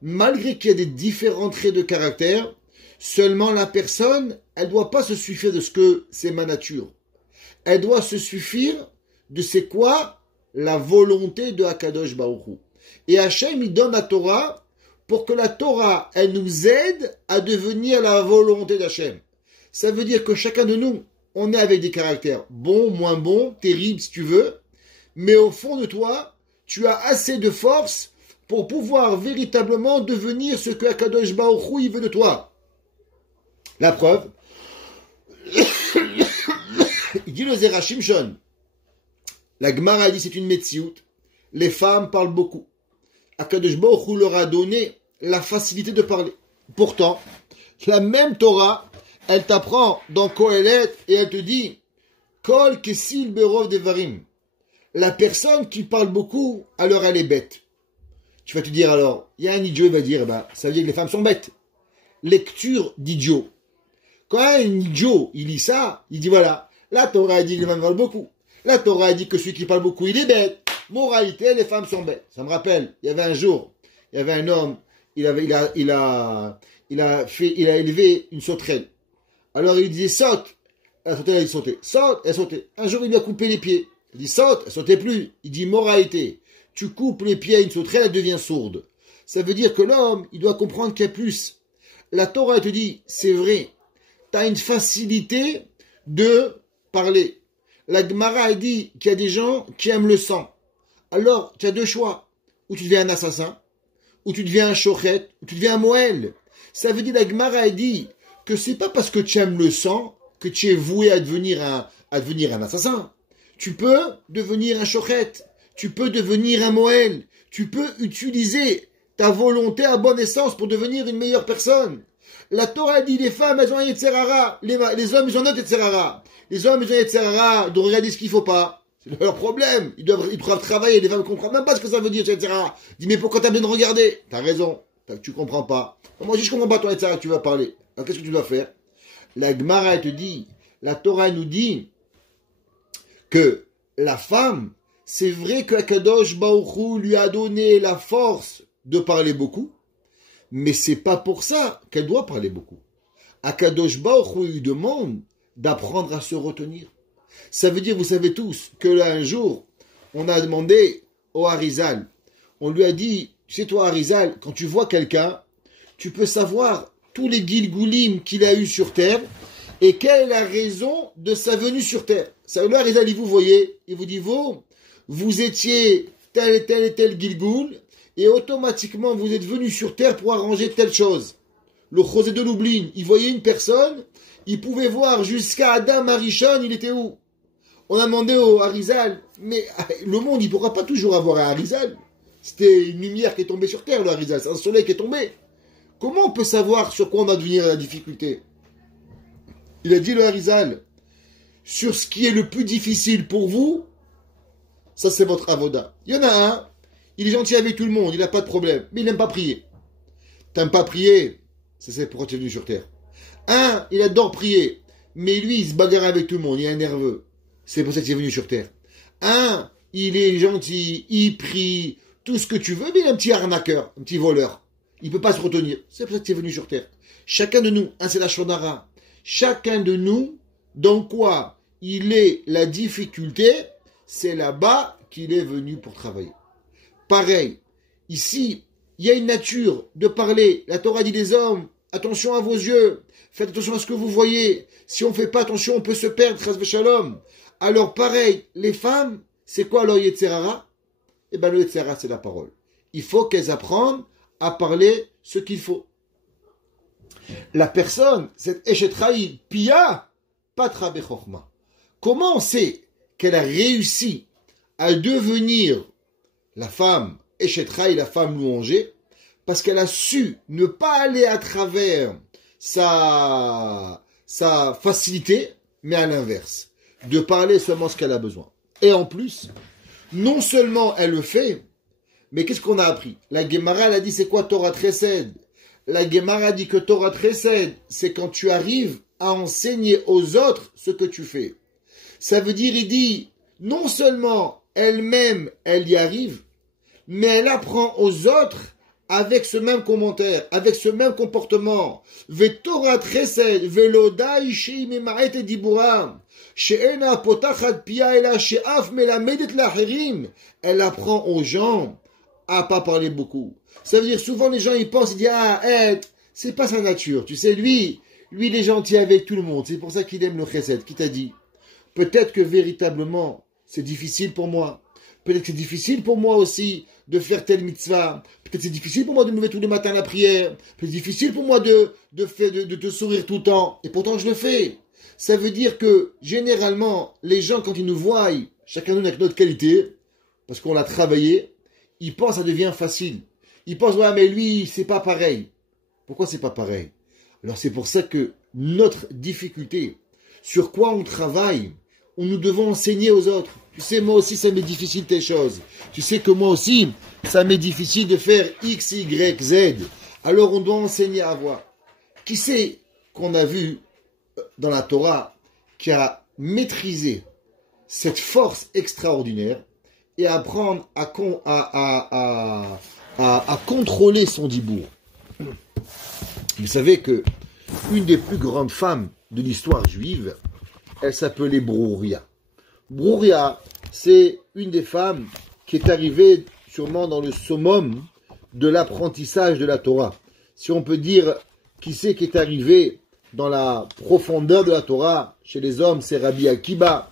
Malgré qu'il y a des différents traits de caractère, seulement la personne, elle doit pas se suffire de ce que c'est ma nature. Elle doit se suffire de c'est quoi la volonté de Akadosh Baruch Hu. Et Hachem, il donne la Torah pour que la Torah, elle nous aide à devenir la volonté d'Hachem. Ça veut dire que chacun de nous, on est avec des caractères bons, moins bons, terribles si tu veux, mais au fond de toi, tu as assez de force pour pouvoir véritablement devenir ce que Akadosh Baruch Hu il veut de toi. La preuve, il dit le Zera Shimshon, la Gemara dit c'est une metsiout, les femmes parlent beaucoup. Akadosh Baruch Hu leur a donné la facilité de parler. Pourtant, la même Torah, elle t'apprend dans Kohelet et elle te dit Kol kesil berov devarim. La personne qui parle beaucoup, alors elle est bête. Tu vas te dire alors, il y a un idiot, il va dire, ça veut dire que les femmes sont bêtes. Lecture d'idiot. Quand un idiot, il lit ça, il dit voilà, la Torah a dit que les femmes parlent beaucoup. La Torah a dit que celui qui parle beaucoup, il est bête. Moralité, les femmes sont bêtes. Ça me rappelle, il y avait un jour, il y avait un homme, il a élevé une sauterelle. Alors il disait saute. La sauterelle a dit sauter. Saute, elle sautait. Un jour, il lui a coupé les pieds. Il dit saute, elle sautait plus. Il dit moraïté. Tu coupes les pieds à une sauterelle, elle devient sourde. Ça veut dire que l'homme, il doit comprendre qu'il y a plus. La Torah, elle te dit, c'est vrai, tu as une facilité de parler. La Gemara, elle dit qu'il y a des gens qui aiment le sang. Alors, tu as deux choix. Ou tu deviens un assassin, ou tu deviens un shochet, ou tu deviens un moël. Ça veut dire, la Gemara, elle dit que c'est pas parce que tu aimes le sang que tu es voué à devenir un assassin. Tu peux devenir un shochet, tu peux devenir un moël, tu peux utiliser ta volonté à bonne essence pour devenir une meilleure personne. La Torah dit les femmes, elles ont un Yetzer hara, les hommes, ils ont un autre Yetzer hara. Les hommes, ils ont un Yetzer hara de regarder ce qu'il faut pas. C'est leur problème. Ils doivent travailler. Les femmes ne comprennent même pas ce que ça veut dire, Yetzer hara. Dis, mais pourquoi t'as besoin de regarder? T'as raison. Tu comprends pas. Moi, je comprends pas ton Yetzer hara que tu vas parler. Alors, qu'est-ce que tu dois faire? La Gemara, elle te dit, la Torah nous dit que la femme, c'est vrai que Akadosh Baruch Hu lui a donné la force de parler beaucoup, mais c'est pas pour ça qu'elle doit parler beaucoup. Akadosh Baruch Hu lui demande d'apprendre à se retenir. Ça veut dire, vous savez tous, que là, un jour, on a demandé au Harizal, on lui a dit, tu sais toi Harizal, quand tu vois quelqu'un, tu peux savoir tous les Gilgoulim qu'il a eu sur terre, et quelle est la raison de sa venue sur terre. Ça veut dire, Harizal, il vous voyait, il vous dit, vous étiez tel et tel et tel Gilgoul, et automatiquement vous êtes venu sur terre pour arranger telle chose. Le Chosé de Lublin, il voyait une personne, il pouvait voir jusqu'à Adam Arishon, il était où? On a demandé au Harizal, mais le monde, il ne pourra pas toujours avoir un Harizal. C'était une lumière qui est tombée sur terre, le Harizal, c'est un soleil qui est tombé. Comment on peut savoir sur quoi on va devenir la difficulté? Il a dit le Harizal, sur ce qui est le plus difficile pour vous, ça c'est votre avoda. Il y en a un, il est gentil avec tout le monde, il n'a pas de problème, mais il n'aime pas prier. T'aimes pas prier, c'est pourquoi tu es venu sur terre. Un, il adore prier, mais lui, il se bagarre avec tout le monde, il est nerveux. C'est pour ça qu'il est venu sur terre. Un, il est gentil, il prie, tout ce que tu veux, mais il est un petit arnaqueur, un petit voleur. Il ne peut pas se retenir. C'est pour ça qu'il est venu sur terre. Chacun de nous, c'est la Shonara. Chacun de nous, dans quoi il est la difficulté, c'est là-bas qu'il est venu pour travailler. Pareil, ici, il y a une nature de parler. La Torah dit des hommes, attention à vos yeux, faites attention à ce que vous voyez. Si on ne fait pas attention, on peut se perdre, chas v'shalom. Alors pareil, les femmes, c'est quoi leur Yetzer hara? Eh bien le Yetzer hara, c'est la parole. Il faut qu'elles apprennent à parler ce qu'il faut. La personne, cette Eshetraï, Pia, Patra Bechorma. Comment on sait qu'elle a réussi à devenir la femme Eshetraï, la femme louangée? Parce qu'elle a su ne pas aller à travers sa facilité, mais à l'inverse. De parler seulement ce qu'elle a besoin. Et en plus, non seulement elle le fait, mais qu'est-ce qu'on a appris? La Gemara, elle a dit, c'est quoi Torah Chesed? La Gemara dit que Torah Chesed, c'est quand tu arrives à enseigner aux autres ce que tu fais. Ça veut dire, il dit, non seulement elle-même, elle y arrive, mais elle apprend aux autres avec ce même commentaire, avec ce même comportement. Ve'Torah Chesed, ve'loda ishi mema'et diburam. She'ena potachat pia ela she'af melamedet lacherim. Elle apprend aux gens à pas parler beaucoup. Ça veut dire souvent les gens ils pensent, ils disent c'est pas sa nature. Tu sais lui il est gentil avec tout le monde. C'est pour ça qu'il aime le chesed. Qui t'a dit? Peut-être que véritablement c'est difficile pour moi. Peut-être que c'est difficile pour moi aussi de faire telle mitzvah. Peut-être que c'est difficile pour moi de me lever tous les matins à la prière. Peut-être que c'est difficile pour moi de te sourire tout le temps. Et pourtant je le fais. Ça veut dire que généralement les gens quand ils nous voient, chacun de nous avec notre qualité, parce qu'on l'a travaillé, ils pensent que ça devient facile. Ils pensent, ouais, mais lui, c'est pas pareil. Pourquoi c'est pas pareil? Alors c'est pour ça que notre difficulté, sur quoi on travaille, nous devons enseigner aux autres. Tu sais, moi aussi, ça m'est difficile tes choses. Tu sais que moi aussi, ça m'est difficile de faire X, Y, Z. Alors on doit enseigner à voir. Qui c'est qu'on a vu dans la Torah qui a maîtrisé cette force extraordinaire et apprendre à contrôler son dibour. Vous savez que une des plus grandes femmes de l'histoire juive, elle s'appelait Brouria. Brouria, c'est une des femmes qui est arrivée sûrement dans le summum de l'apprentissage de la Torah. Si on peut dire qui c'est qui est arrivé dans la profondeur de la Torah, chez les hommes, c'est Rabbi Akiba,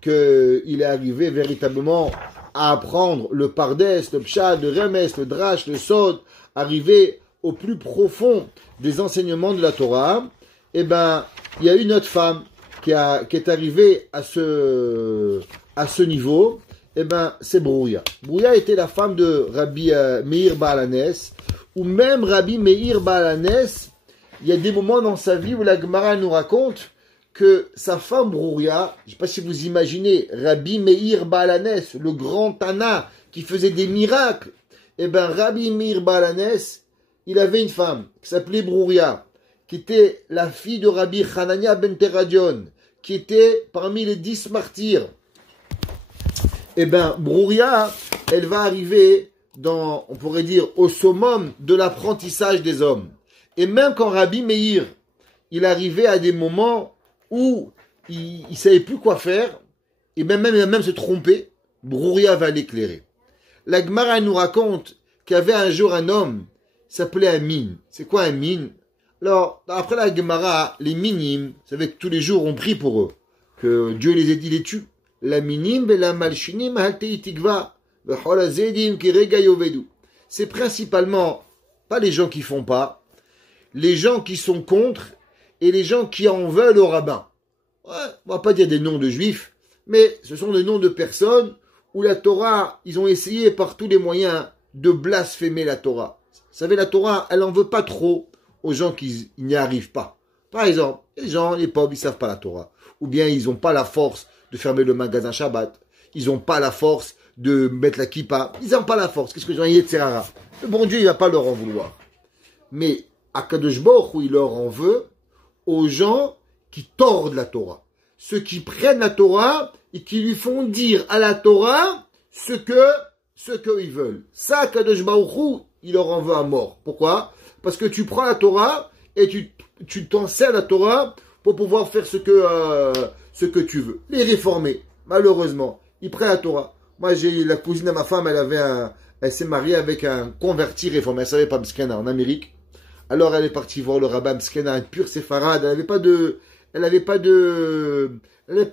qu'il est arrivé véritablement à apprendre le Pardes, le Pshad, le Remes, le Drash, le Sod, arriver au plus profond des enseignements de la Torah. Eh ben, il y a une autre femme qui est arrivée à ce niveau. Eh ben, c'est Brouya. Brouya était la femme de Rabbi Meir Baal Hanes, ou même Rabbi Meir Baal Hanes, il y a des moments dans sa vie où la Gemara nous raconte que sa femme Brouya, je ne sais pas si vous imaginez, Rabbi Meir Baal Hanes, le grand Tana qui faisait des miracles, eh ben Rabbi Meir Baal Hanes, il avait une femme qui s'appelait Brouya, qui était la fille de Rabbi Hanania ben Teradion, qui était parmi les 10 martyrs. Eh ben Brouya, elle va arriver dans, on pourrait dire, au summum de l'apprentissage des hommes. Et même quand Rabbi Meir, il arrivait à des moments où il ne savait plus quoi faire, et même se tromper, Brouya va l'éclairer. La Gemara nous raconte qu'il y avait un jour un homme, il s'appelait Amin. C'est quoi Amin? Alors, après la Gemara, les minim, vous savez que tous les jours on prie pour eux, que Dieu les aide, les tue. La minim, la malchinim, halteitikva, v'cholazedim kirega yovedu. C'est principalement pas les gens qui font pas, les gens qui sont contre et les gens qui en veulent au rabbin. Ouais, on va pas dire des noms de juifs, mais ce sont des noms de personnes où la Torah, ils ont essayé par tous les moyens de blasphémer la Torah. Vous savez, la Torah, elle en veut pas trop aux gens qui n'y arrivent pas. Par exemple, les pauvres, ils savent pas la Torah. Ou bien ils n'ont pas la force de fermer le magasin Shabbat. Ils n'ont pas la force de mettre la kippa. Ils n'ont pas la force. Qu'est-ce que j'en ai, etc. Le bon Dieu, il va pas leur en vouloir. Mais Akadosh Baruch Hu, il leur en veut aux gens qui tordent la Torah. Ceux qui prennent la Torah et qui lui font dire à la Torah ce qu'ils veulent. Ça, Akadosh Baruch Hu, il leur en veut à mort. Pourquoi? Parce que tu prends la Torah et tu t'en sers la Torah pour pouvoir faire ce que tu veux. Les réformés, malheureusement, ils prennent la Torah. Moi, j'ai la cousine de ma femme, elle s'est mariée avec un converti réformé. Elle savait pas Mskena en Amérique. Alors, elle est partie voir le rabbin Mskena, une pure séfarade. Elle n'avait pas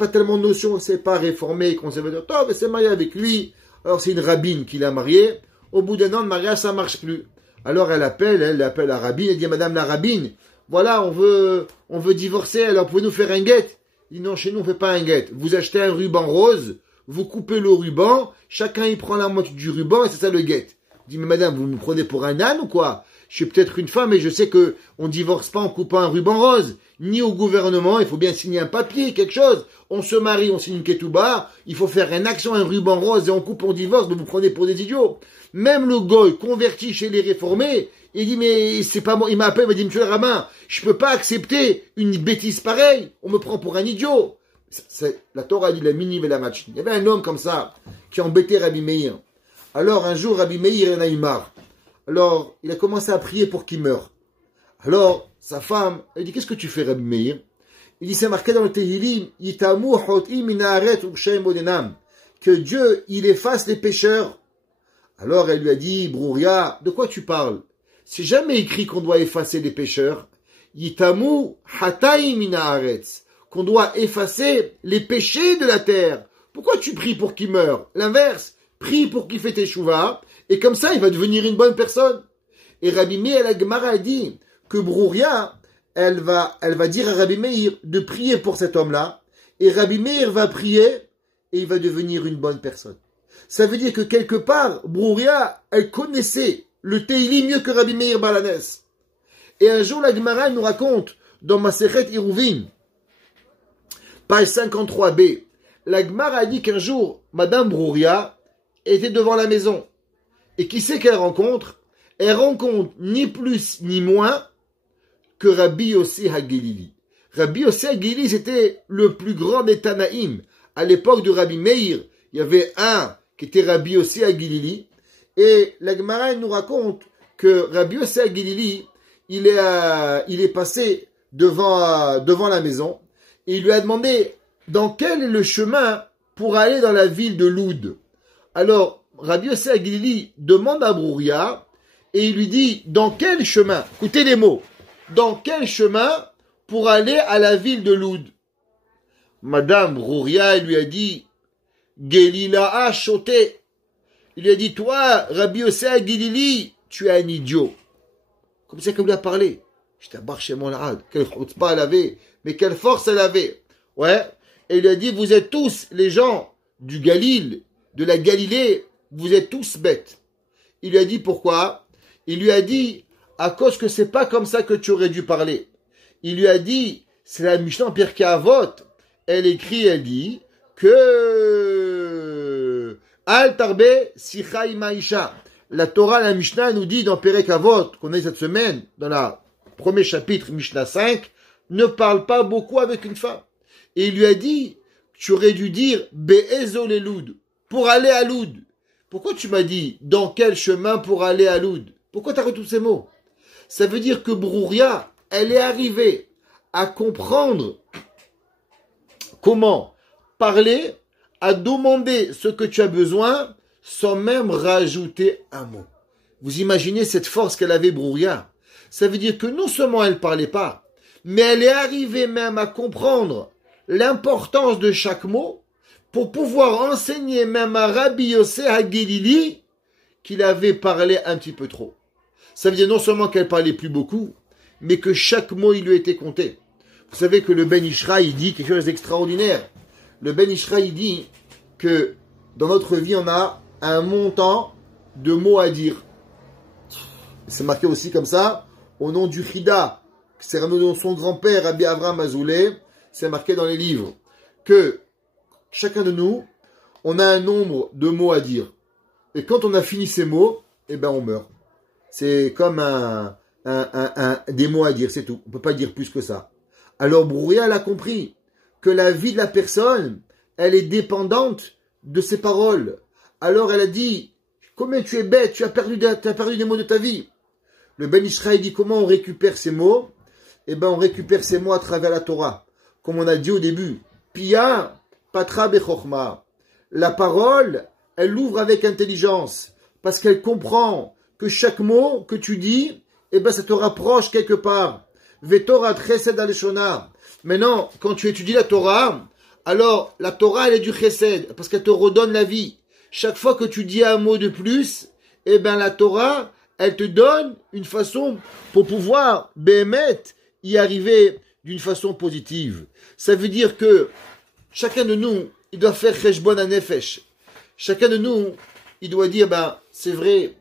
tellement de notion. C'est pas réformé, conservateur. Oh, mais c'est mariée avec lui. Alors, c'est une rabbine qui l'a mariée. Au bout d'un an de mariage, ça marche plus. Alors, elle appelle la rabbine. Elle dit, Madame la rabbine, voilà, on veut divorcer. Alors, pouvez-nous faire un guet? Il dit, non, chez nous, on fait pas un guet. Vous achetez un ruban rose, vous coupez le ruban, chacun y prend la moitié du ruban et c'est ça le guet. Il dit, mais madame, vous me prenez pour un âne ou quoi? Je suis peut-être une femme et je sais que on divorce pas en coupant un ruban rose. Ni au gouvernement, il faut bien signer un papier, quelque chose. On se marie, on signe une ketouba, il faut faire une action, un ruban rose et on coupe, on divorce, mais vous prenez pour des idiots. Même le goy converti chez les réformés, il dit, mais c'est pas moi, il m'appelle, il m'a dit, monsieur le rabbin, je peux pas accepter une bêtise pareille, on me prend pour un idiot. La Torah dit la mini et la match. Il y avait un homme comme ça, qui embêtait Rabbi Meir. Alors, un jour, Rabbi Meir en a eu marre. Alors, il a commencé à prier pour qu'il meure. Alors, sa femme, elle dit, qu'est-ce que tu fais, Rabbi Meir? Il dit, c'est marqué dans le Tehillim, que Dieu, il efface les pécheurs. Alors, elle lui a dit, Brouria, de quoi tu parles? C'est jamais écrit qu'on doit effacer les pécheurs. Yitamu hatay minaharetz, qu'on doit effacer les péchés de la terre. Pourquoi tu pries pour qu'il meure? L'inverse, prie pour qu'il fait teshuva, et comme ça, il va devenir une bonne personne. Et Rabbi Meir, la Gemara a dit que Brouria, elle va dire à Rabbi Meir de prier pour cet homme-là, et Rabbi Meir va prier, et il va devenir une bonne personne. Ça veut dire que quelque part, Brouria, elle connaissait le Teili mieux que Rabbi Meir Baal Hanes. Et un jour, la Gemara nous raconte, dans Masechet Iruvin, page 53b, la Gemara a dit qu'un jour, Madame Brouria était devant la maison. Et qui c'est qu'elle rencontre? Elle rencontre ni plus ni moins que Rabbi Yossi Hagilili. Rabbi Yossi Hagilili, c'était le plus grand des Tanaïm. À l'époque de Rabbi Meir, il y avait un qui était Rabbi Yossi Hagilili. Et la Gemara nous raconte que Rabbi Yossi Hagilili, il est passé devant la maison et il lui a demandé dans quel est le chemin pour aller dans la ville de Loud. Alors, Rabbi Yossi Agilili demande à Brouria et il lui dit, dans quel chemin, écoutez les mots, dans quel chemin pour aller à la ville de Loud? Madame Brouria lui a dit, Gelila a choté. Il lui a dit, toi, Rabbi Yossi Agilili, tu es un idiot. Comme ça qu'elle lui a parlé. J'étais à chez mon larad. Quelle chutzpah elle avait, mais quelle force elle avait. Ouais. Et il lui a dit, vous êtes tous les gens du Galil, de la Galilée, vous êtes tous bêtes. Il lui a dit pourquoi? Il lui a dit, à cause que c'est pas comme ça que tu aurais dû parler. Il lui a dit, c'est la Mishnah en Pirkei Avot. Elle écrit, elle dit, que Al Tarbe Sicha Imaisha. La Torah, la Mishnah nous dit dans Perek Avot, qu'on a eu cette semaine, dans le premier chapitre, Mishnah 5, ne parle pas beaucoup avec une femme. Et il lui a dit, tu aurais dû dire Be'ezo le Loud, pour aller à Loud. Pourquoi tu m'as dit dans quel chemin pour aller à Loud? Pourquoi tu as retenu tous ces mots? Ça veut dire que Brouria, elle est arrivée à comprendre comment parler, à demander ce que tu as besoin, sans même rajouter un mot. Vous imaginez cette force qu'elle avait, Brouria? Ça veut dire que non seulement elle ne parlait pas, mais elle est arrivée même à comprendre l'importance de chaque mot pour pouvoir enseigner même à Rabbi Yossi Agilili qu'il avait parlé un petit peu trop. Ça veut dire non seulement qu'elle parlait plus beaucoup, mais que chaque mot il lui était compté. Vous savez que le Ben Ishra il dit quelque chose d'extraordinaire. Le Ben Ishra il dit que dans notre vie on a un montant de mots à dire. C'est marqué aussi comme ça au nom du Chida, c'est son grand-père Rabbi Avraham Azoulay. C'est marqué dans les livres que chacun de nous, on a un nombre de mots à dire. Et quand on a fini ces mots, eh ben on meurt. C'est comme des mots à dire, c'est tout. On ne peut pas dire plus que ça. Alors Brouria a compris que la vie de la personne, elle est dépendante de ses paroles. Alors elle a dit, combien tu es bête, tu as perdu des mots de ta vie. Le Ben Ishraï dit, comment on récupère ces mots? Eh ben on récupère ces mots à travers la Torah. Comme on a dit au début, Pia, Patra Bechorma. La parole, elle l'ouvre avec intelligence, parce qu'elle comprend que chaque mot que tu dis, eh ben ça te rapproche quelque part. Vetorah Chesed Aleshona. Maintenant, quand tu étudies la Torah, alors la Torah, elle est du Chesed, parce qu'elle te redonne la vie. Chaque fois que tu dis un mot de plus, eh ben la Torah, elle te donne une façon pour pouvoir, Béhémet, y arriver d'une façon positive. Ça veut dire que chacun de nous, il doit faire Cheshbon HaNefesh. Chacun de nous, il doit dire, ben, c'est vrai,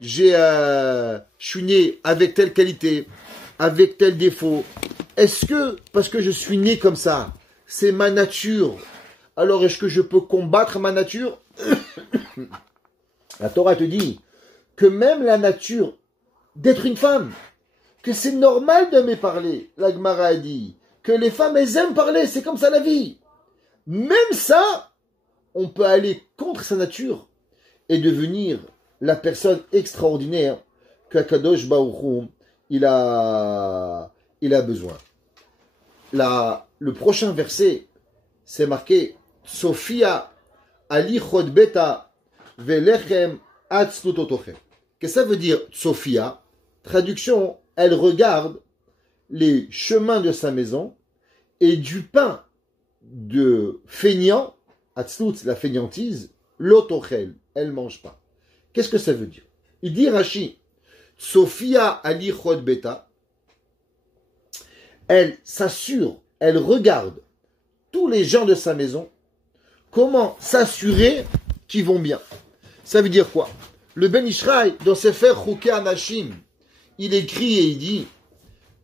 je suis né avec telle qualité, avec tel défaut. Est-ce que, parce que je suis né comme ça, c'est ma nature, alors est-ce que je peux combattre ma nature? La Torah te dit que même la nature d'être une femme, que c'est normal de me parler. La Gemara a dit que les femmes, elles aiment parler, c'est comme ça la vie. Même ça, on peut aller contre sa nature et devenir la personne extraordinaire qu'Akadosh Baruch Hu, il a besoin. Le prochain verset, c'est marqué Sophia Ali Chod Beta Velechem Atzlutotochem. Qu'est-ce que ça veut dire Sophia? Traduction, elle regarde les chemins de sa maison et du pain de feignant, Atzlut, la feignantise, l'otochel, elle ne mange pas. Qu'est-ce que ça veut dire? Il dit Rashi, Sophia Ali Chod Beta, elle s'assure, elle regarde tous les gens de sa maison, comment s'assurer qu'ils vont bien. Ça veut dire quoi? Le Ben Ishraï, dans Sefer Chukei Anashim, il écrit et il dit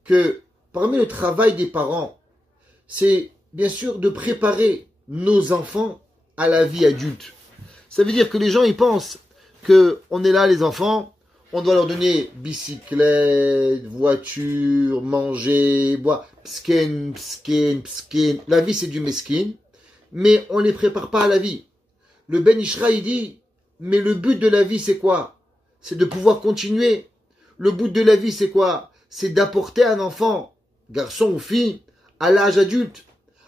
que parmi le travail des parents, c'est bien sûr de préparer nos enfants à la vie adulte. Ça veut dire que les gens, ils pensent qu'on est là, les enfants, on doit leur donner bicyclette, voiture, manger, boire, psken, psken, psken. La vie, c'est du meskin, mais on ne les prépare pas à la vie. Le Ben Ishra, il dit, mais le but de la vie, c'est quoi? C'est de pouvoir continuer. Le but de la vie, c'est quoi? C'est d'apporter un enfant, garçon ou fille, à l'âge adulte.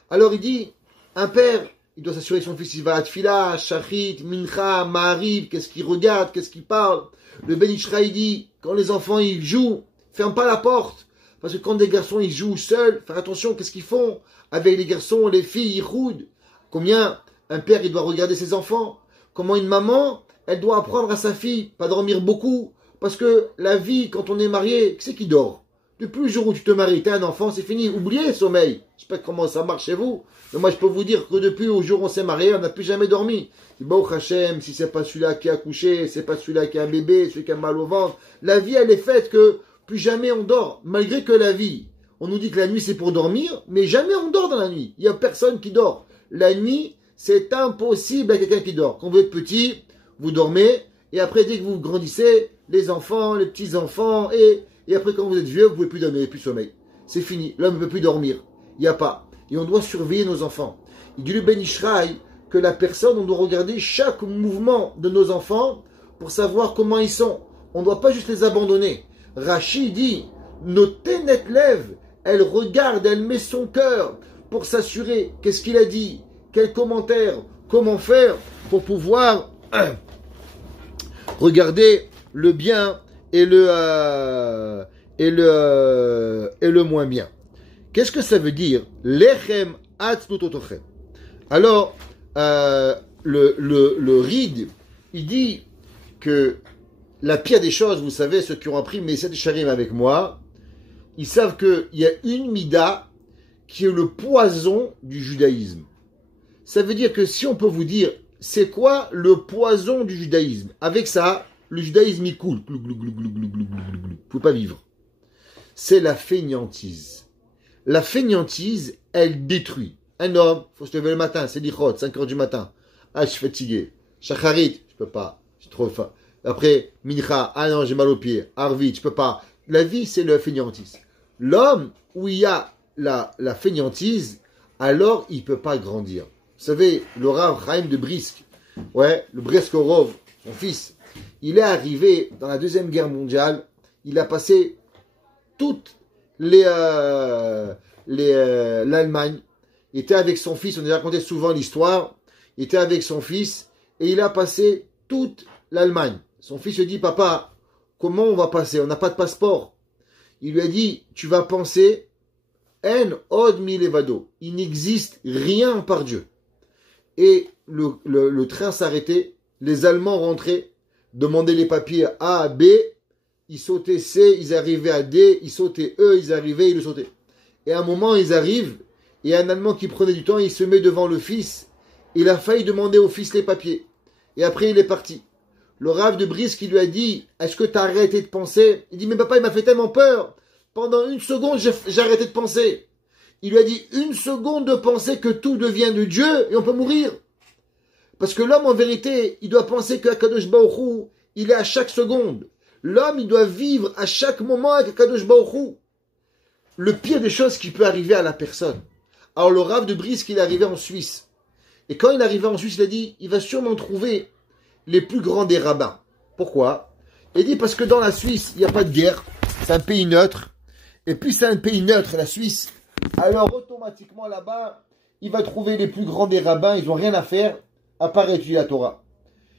Alors il dit, un père, il doit s'assurer que son fils il va à Tfila, Shachit, Mincha, Ma'ariv, qu'est-ce qu'il regarde, qu'est-ce qu'il parle. Le Ben Ishra il dit, quand les enfants ils jouent, ferme pas la porte. Parce que quand des garçons ils jouent seuls, faire attention, qu'est-ce qu'ils font avec les garçons, les filles, ils roudent. Combien un père il doit regarder ses enfants. Comment une maman, elle doit apprendre à sa fille, pas dormir beaucoup. Parce que la vie, quand on est marié, qui c'est qui dort? Depuis le jour où tu te maries, t'as un enfant, c'est fini. Oubliez le sommeil. Je sais pas comment ça marche chez vous. Mais moi, je peux vous dire que depuis le jour où on s'est marié, on n'a plus jamais dormi. Baruch Hashem, si c'est pas celui-là qui a accouché, c'est pas celui-là qui a un bébé, celui qui a mal au ventre. La vie, elle est faite que plus jamais on dort. Malgré que la vie, on nous dit que la nuit c'est pour dormir, mais jamais on dort dans la nuit. Il y a personne qui dort. La nuit, c'est impossible à quelqu'un qui dort. Quand vous êtes petit, vous dormez, et après, dès que vous grandissez, les enfants, les petits-enfants, et après, quand vous êtes vieux, vous ne pouvez plus dormir, vous n'avez plus sommeil. C'est fini. L'homme ne peut plus dormir. Il n'y a pas. Et on doit surveiller nos enfants. Il dit le Ben Ishraï que la personne, on doit regarder chaque mouvement de nos enfants pour savoir comment ils sont. On ne doit pas juste les abandonner. Rachid dit, nos ténètes lèvent, elle regarde, elle met son cœur pour s'assurer qu'est-ce qu'il a dit, quel commentaire, comment faire pour pouvoir regarder le bien et le moins bien. Qu'est-ce que ça veut dire? Lechem atzlutotochem. Alors, le Ride, il dit que la pire des choses, vous savez, ceux qui ont appris mais cette charim avec moi, ils savent qu'il y a une mida qui est le poison du judaïsme. Ça veut dire que si on peut vous dire, c'est quoi le poison du judaïsme? Avec ça, le judaïsme il coule. Vous ne pouvez pas vivre. C'est la fainéantise. La fainéantise, elle détruit. Un homme, il faut se lever le matin, c'est l'ichot, 5 heures du matin. Ah, je suis fatigué. Shacharit, je peux pas, j'ai trop faim. Après, mincha, ah non, j'ai mal aux pieds. Arvit, je peux pas. La vie, c'est la fainéantise. L'homme, où il y a la fainéantise, alors il peut pas grandir. Vous savez, le Rav Chaim de Brisk, ouais, le Breskorov, son fils, il est arrivé dans la Deuxième Guerre mondiale, il a passé toute l'Allemagne, il était avec son fils, on a raconté souvent l'histoire, il était avec son fils, et il a passé toute l'Allemagne. Son fils lui dit, papa, comment on va passer? On n'a pas de passeport. Il lui a dit, tu vas penser, en od mi levado, il n'existe rien par Dieu. Et le train s'arrêtait, les Allemands rentraient, demandaient les papiers A, B, ils sautaient C, ils arrivaient à D, ils sautaient E, ils arrivaient, ils le sautaient. Et à un moment, ils arrivent, et un Allemand qui prenait du temps, il se met devant le fils, il a failli demander au fils les papiers. Et après, il est parti. Le Rav de Brisk qui lui a dit, est-ce que tu as arrêté de penser? Il dit, mais papa, il m'a fait tellement peur. Pendant une seconde, j'ai arrêté de penser. Il lui a dit, une seconde de penser que tout devient de Dieu et on peut mourir. Parce que l'homme, en vérité, il doit penser qu'Akadosh Baruch Hu, il est à chaque seconde. L'homme, il doit vivre à chaque moment avec Akadosh Baruch Hu. Le pire des choses qui peut arriver à la personne. Alors le Rav de Brisk, il est arrivé en Suisse. Et quand il est arrivé en Suisse, il a dit, il va sûrement trouver les plus grands des rabbins. Pourquoi? Il dit parce que dans la Suisse, il n'y a pas de guerre. C'est un pays neutre. Et puis c'est un pays neutre, la Suisse. Alors automatiquement là-bas, il va trouver les plus grands des rabbins. Ils n'ont rien à faire à part étudier la Torah.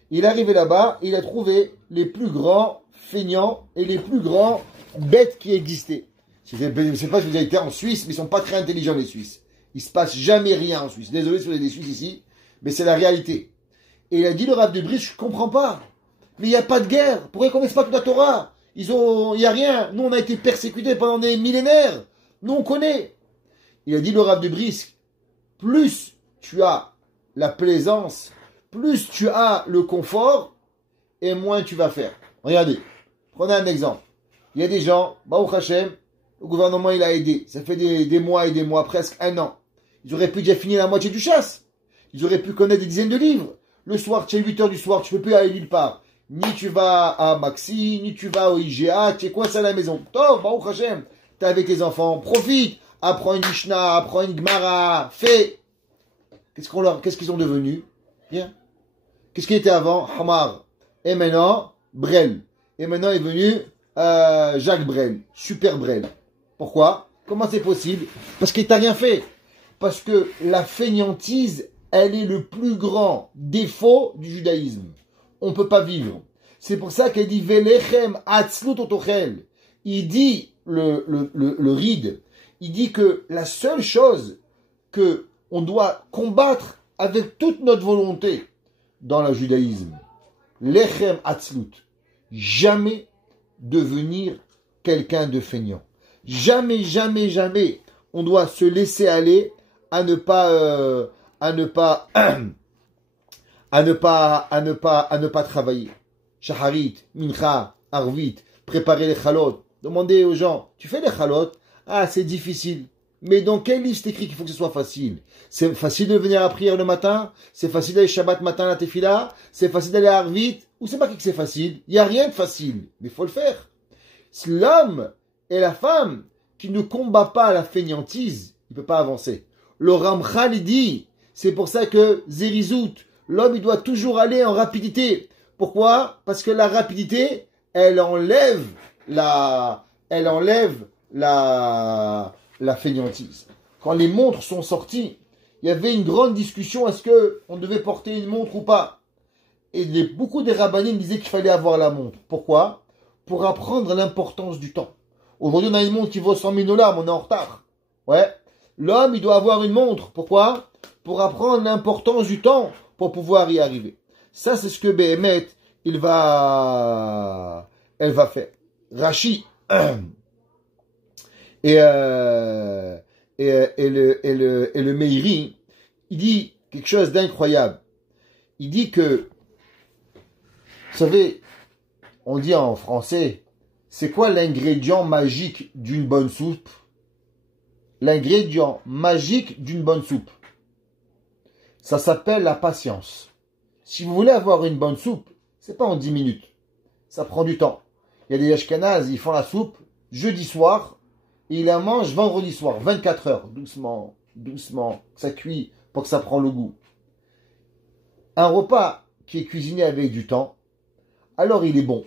Il est arrivé là-bas, il a trouvé les plus grands feignants et les plus grands bêtes qui existaient. Je ne sais pas si vous avez été en Suisse, mais ils ne sont pas très intelligents les Suisses. Il ne se passe jamais rien en Suisse. Désolé si vous avez des Suisses ici, mais c'est la réalité. Et il a dit le Rav de Brisk, je ne comprends pas. Mais il n'y a pas de guerre. Pourquoi ils ne connaissent pas toute la Torah? Il n'y a rien. Nous, on a été persécutés pendant des millénaires. Nous, on connaît. Il a dit le Rav de Brisk, plus tu as la plaisance, plus tu as le confort, et moins tu vas faire. Regardez. Prenez un exemple. Il y a des gens, Baruch Hashem, le gouvernement, il a aidé. Ça fait des mois et des mois, presque un an. Ils auraient pu déjà finir la moitié du chasse. Ils auraient pu connaître des dizaines de livres. Le soir, tu es 8 heures du soir, tu peux plus aller nulle part. Ni tu vas à Maxi, ni tu vas au IGA, tu es coincé à la maison. Tov, Baruch Hashem, t'es avec tes enfants, profite. Apprends une Mishnah, apprends une Gemara, fais. Qu'est-ce qu'ils ont devenu? Bien. Qu'est-ce qui était avant? Hamar. Et maintenant, Brel. Et maintenant est venu Jacques Brel. Super Brel. Pourquoi? Comment c'est possible? Parce qu'il t'a rien fait. Parce que la fainéantise, elle est le plus grand défaut du judaïsme. On ne peut pas vivre. C'est pour ça qu'elle dit Velechem atzlut otochel. Il dit le ride, il dit que la seule chose que on doit combattre avec toute notre volonté dans le judaïsme, lechem atzlut, jamais devenir quelqu'un de feignant. Jamais, jamais, jamais, on doit se laisser aller à ne pas travailler. Shaharit, mincha, arvit, préparer les chalot. Demandez aux gens, tu fais les chalot? Ah, c'est difficile. Mais dans quel livre c'est écrit qu'il faut que ce soit facile? C'est facile de venir à prière le matin? C'est facile d'aller Shabbat matin à la tefila? C'est facile d'aller à Arvit? Ou c'est pas que c'est facile? Il n'y a rien de facile. Mais il faut le faire. L'homme et la femme qui ne combat pas la fainéantise, il ne peut pas avancer. Le Ramchal, il dit, c'est pour ça que Zerizout, l'homme, il doit toujours aller en rapidité. Pourquoi? Parce que la rapidité, elle enlève la fainéantise. Quand les montres sont sorties, il y avait une grande discussion, est-ce qu'on devait porter une montre ou pas? Et beaucoup des rabbinim disaient qu'il fallait avoir la montre. Pourquoi? Pour apprendre l'importance du temps. Aujourd'hui, on a une montre qui vaut 100 000 $, mais on est en retard. Ouais. L'homme, il doit avoir une montre. Pourquoi? Pour apprendre l'importance du temps, pour pouvoir y arriver. Ça, c'est ce que Béhémet, elle va faire. Rashi et le Meiri, il dit quelque chose d'incroyable. Il dit que, vous savez, on dit en français, c'est quoi l'ingrédient magique d'une bonne soupe? L'ingrédient magique d'une bonne soupe, ça s'appelle la patience. Si vous voulez avoir une bonne soupe, c'est pas en 10 minutes. Ça prend du temps. Il y a des Ashkénazes, ils font la soupe jeudi soir et ils la mangent vendredi soir, 24 heures, doucement, doucement, ça cuit pour que ça prend le goût. Un repas qui est cuisiné avec du temps, alors il est bon.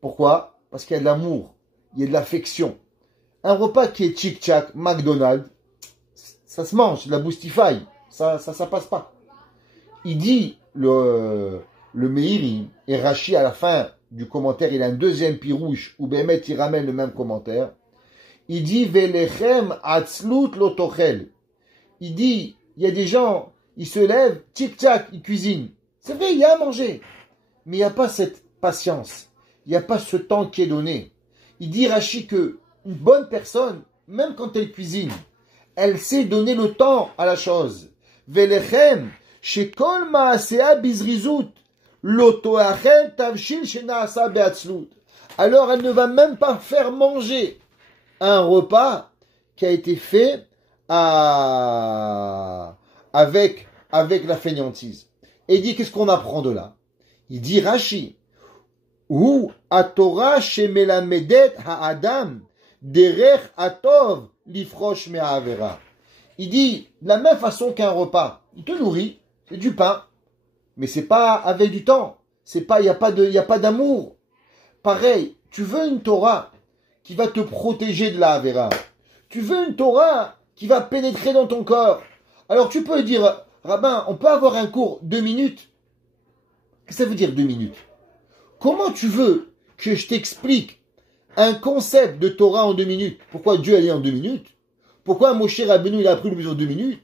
Pourquoi? Parce qu'il y a de l'amour, il y a de l'affection. Un repas qui est tchic-tchac, McDonald's, ça se mange, de la boostify, ça passe pas. Il dit, le Meiri et Rashi à la fin du commentaire, il a un deuxième pirouche où Béhémet il ramène le même commentaire. Il dit Velechem atzlut lotochel. Il dit, il y a des gens, ils se lèvent, tic-tac, ils cuisinent. C'est vrai, il y a à manger. Mais il n'y a pas cette patience. Il n'y a pas ce temps qui est donné. Il dit Rashi que une bonne personne, même quand elle cuisine, elle sait donner le temps à la chose. Velechem, shekol maasea bizrizout. Alors elle ne va même pas faire manger un repas qui a été fait avec la fainéantise. Et il dit, qu'est-ce qu'on apprend de là? Il dit Rashi, ou atora shemelamedet haadam derech atov lifrosh me'avera. Il dit, de la même façon qu'un repas, il te nourrit, c'est du pain. Mais c'est pas avec du temps. C'est pas, il y a pas d'amour. Pareil, tu veux une Torah qui va te protéger de la Avera. Tu veux une Torah qui va pénétrer dans ton corps. Alors tu peux dire, rabbin, on peut avoir un cours 2 minutes. Qu'est-ce que ça veut dire 2 minutes? Comment tu veux que je t'explique un concept de Torah en 2 minutes? Pourquoi Dieu a dit en 2 minutes? Pourquoi Moshe Rabbeinu il a appris le plus en 2 minutes?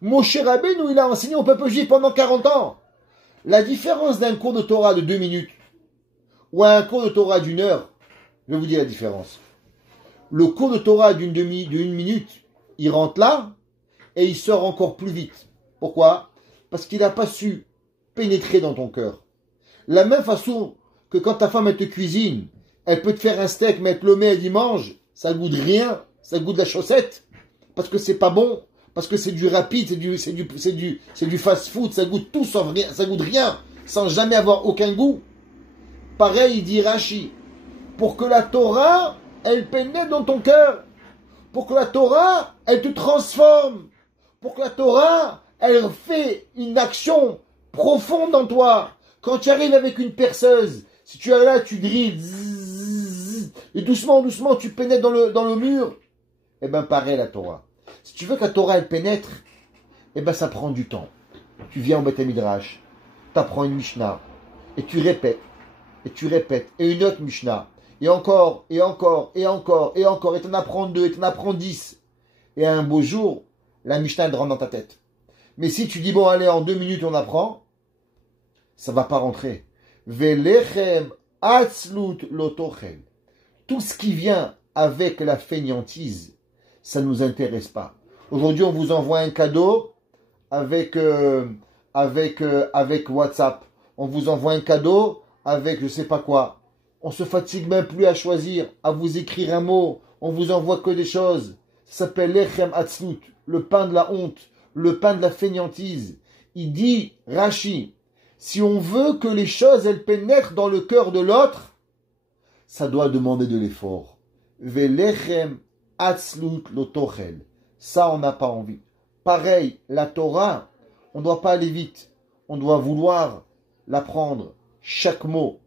Moshe Rabbeinu il a enseigné au peuple juif pendant 40 ans. La différence d'un cours de Torah de 2 minutes ou un cours de Torah d'1 heure, je vais vous dire la différence. Le cours de Torah d'une minute, il rentre là et il sort encore plus vite. Pourquoi? Parce qu'il n'a pas su pénétrer dans ton cœur. La même façon que quand ta femme elle te cuisine, elle peut te faire un steak, mais elle te le met, elle y mange, ça goûte rien, ça goûte la chaussette, parce que c'est pas bon. Parce que c'est du rapide, c'est du fast-food, ça goûte tout sans rien, ça goûte rien, sans jamais avoir aucun goût. Pareil, il dit Rashi, pour que la Torah, elle pénètre dans ton cœur, pour que la Torah, elle te transforme, pour que la Torah, elle fait une action profonde en toi. Quand tu arrives avec une perceuse, si tu es là, tu drilles, et doucement, doucement, tu pénètres dans le mur, eh bien pareil la Torah. Si tu veux que la Torah elle pénètre, eh ben ça prend du temps. tu viens au Beth Midrash, tu apprends une Mishnah, et tu répètes, et une autre Mishnah, et encore, et encore, et encore, et encore, et tu en apprends 2, et tu en apprends 10. Et un beau jour, la Mishnah elle rentre dans ta tête. Mais si tu dis, bon, allez, en 2 minutes on apprend, ça ne va pas rentrer. Velechem atzlut lotochel. Tout ce qui vient avec la fainéantise, ça ne nous intéresse pas. Aujourd'hui, on vous envoie un cadeau avec WhatsApp. On vous envoie un cadeau avec je sais pas quoi. On se fatigue même plus à choisir, à vous écrire un mot. On vous envoie que des choses. Ça s'appelle lechem atzlut, le pain de la honte, le pain de la fainéantise. Il dit, Rashi, si on veut que les choses elles pénètrent dans le cœur de l'autre, ça doit demander de l'effort. Velechem atzlut lotochel. Ça, on n'a pas envie. Pareil, la Torah, on ne doit pas aller vite. On doit vouloir l'apprendre. Chaque mot,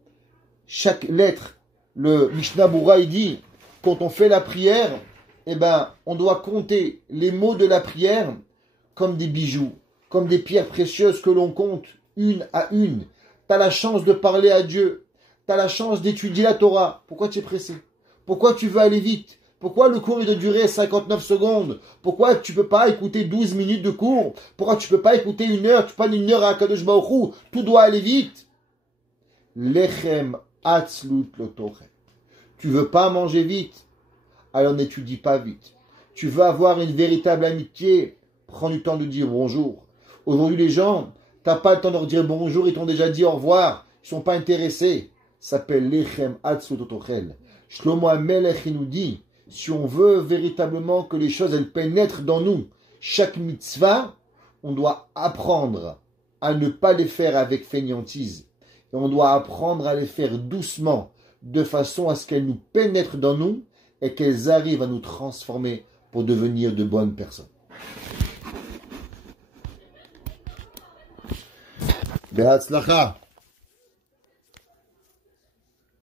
chaque lettre. Le Mishnah Bura, il dit, quand on fait la prière, eh ben, on doit compter les mots de la prière comme des bijoux, comme des pierres précieuses que l'on compte une à une. Tu as la chance de parler à Dieu. Tu as la chance d'étudier la Torah. Pourquoi tu es pressé? Pourquoi tu veux aller vite? Pourquoi le cours est de durer 59 secondes? Pourquoi tu ne peux pas écouter 12 minutes de cours? Pourquoi tu ne peux pas écouter 1 heure? Tu parles 1 heure à Kadosh Baruch Hu. Tout doit aller vite. Lechem atzlut lotochel. Tu veux pas manger vite? Alors n'étudie pas vite. Tu veux avoir une véritable amitié? Prends du temps de dire bonjour. Aujourd'hui, les gens, t'as pas le temps de leur dire bonjour, ils t'ont déjà dit au revoir. Ils sont pas intéressés. Ça s'appelle lechem atzlut lotochel. Shlomo HaMelech, il nous dit, si on veut véritablement que les choses elles pénètrent dans nous, chaque mitzvah, on doit apprendre à ne pas les faire avec fainéantise. Et on doit apprendre à les faire doucement, de façon à ce qu'elles nous pénètrent dans nous et qu'elles arrivent à nous transformer pour devenir de bonnes personnes. Be'atzlacha.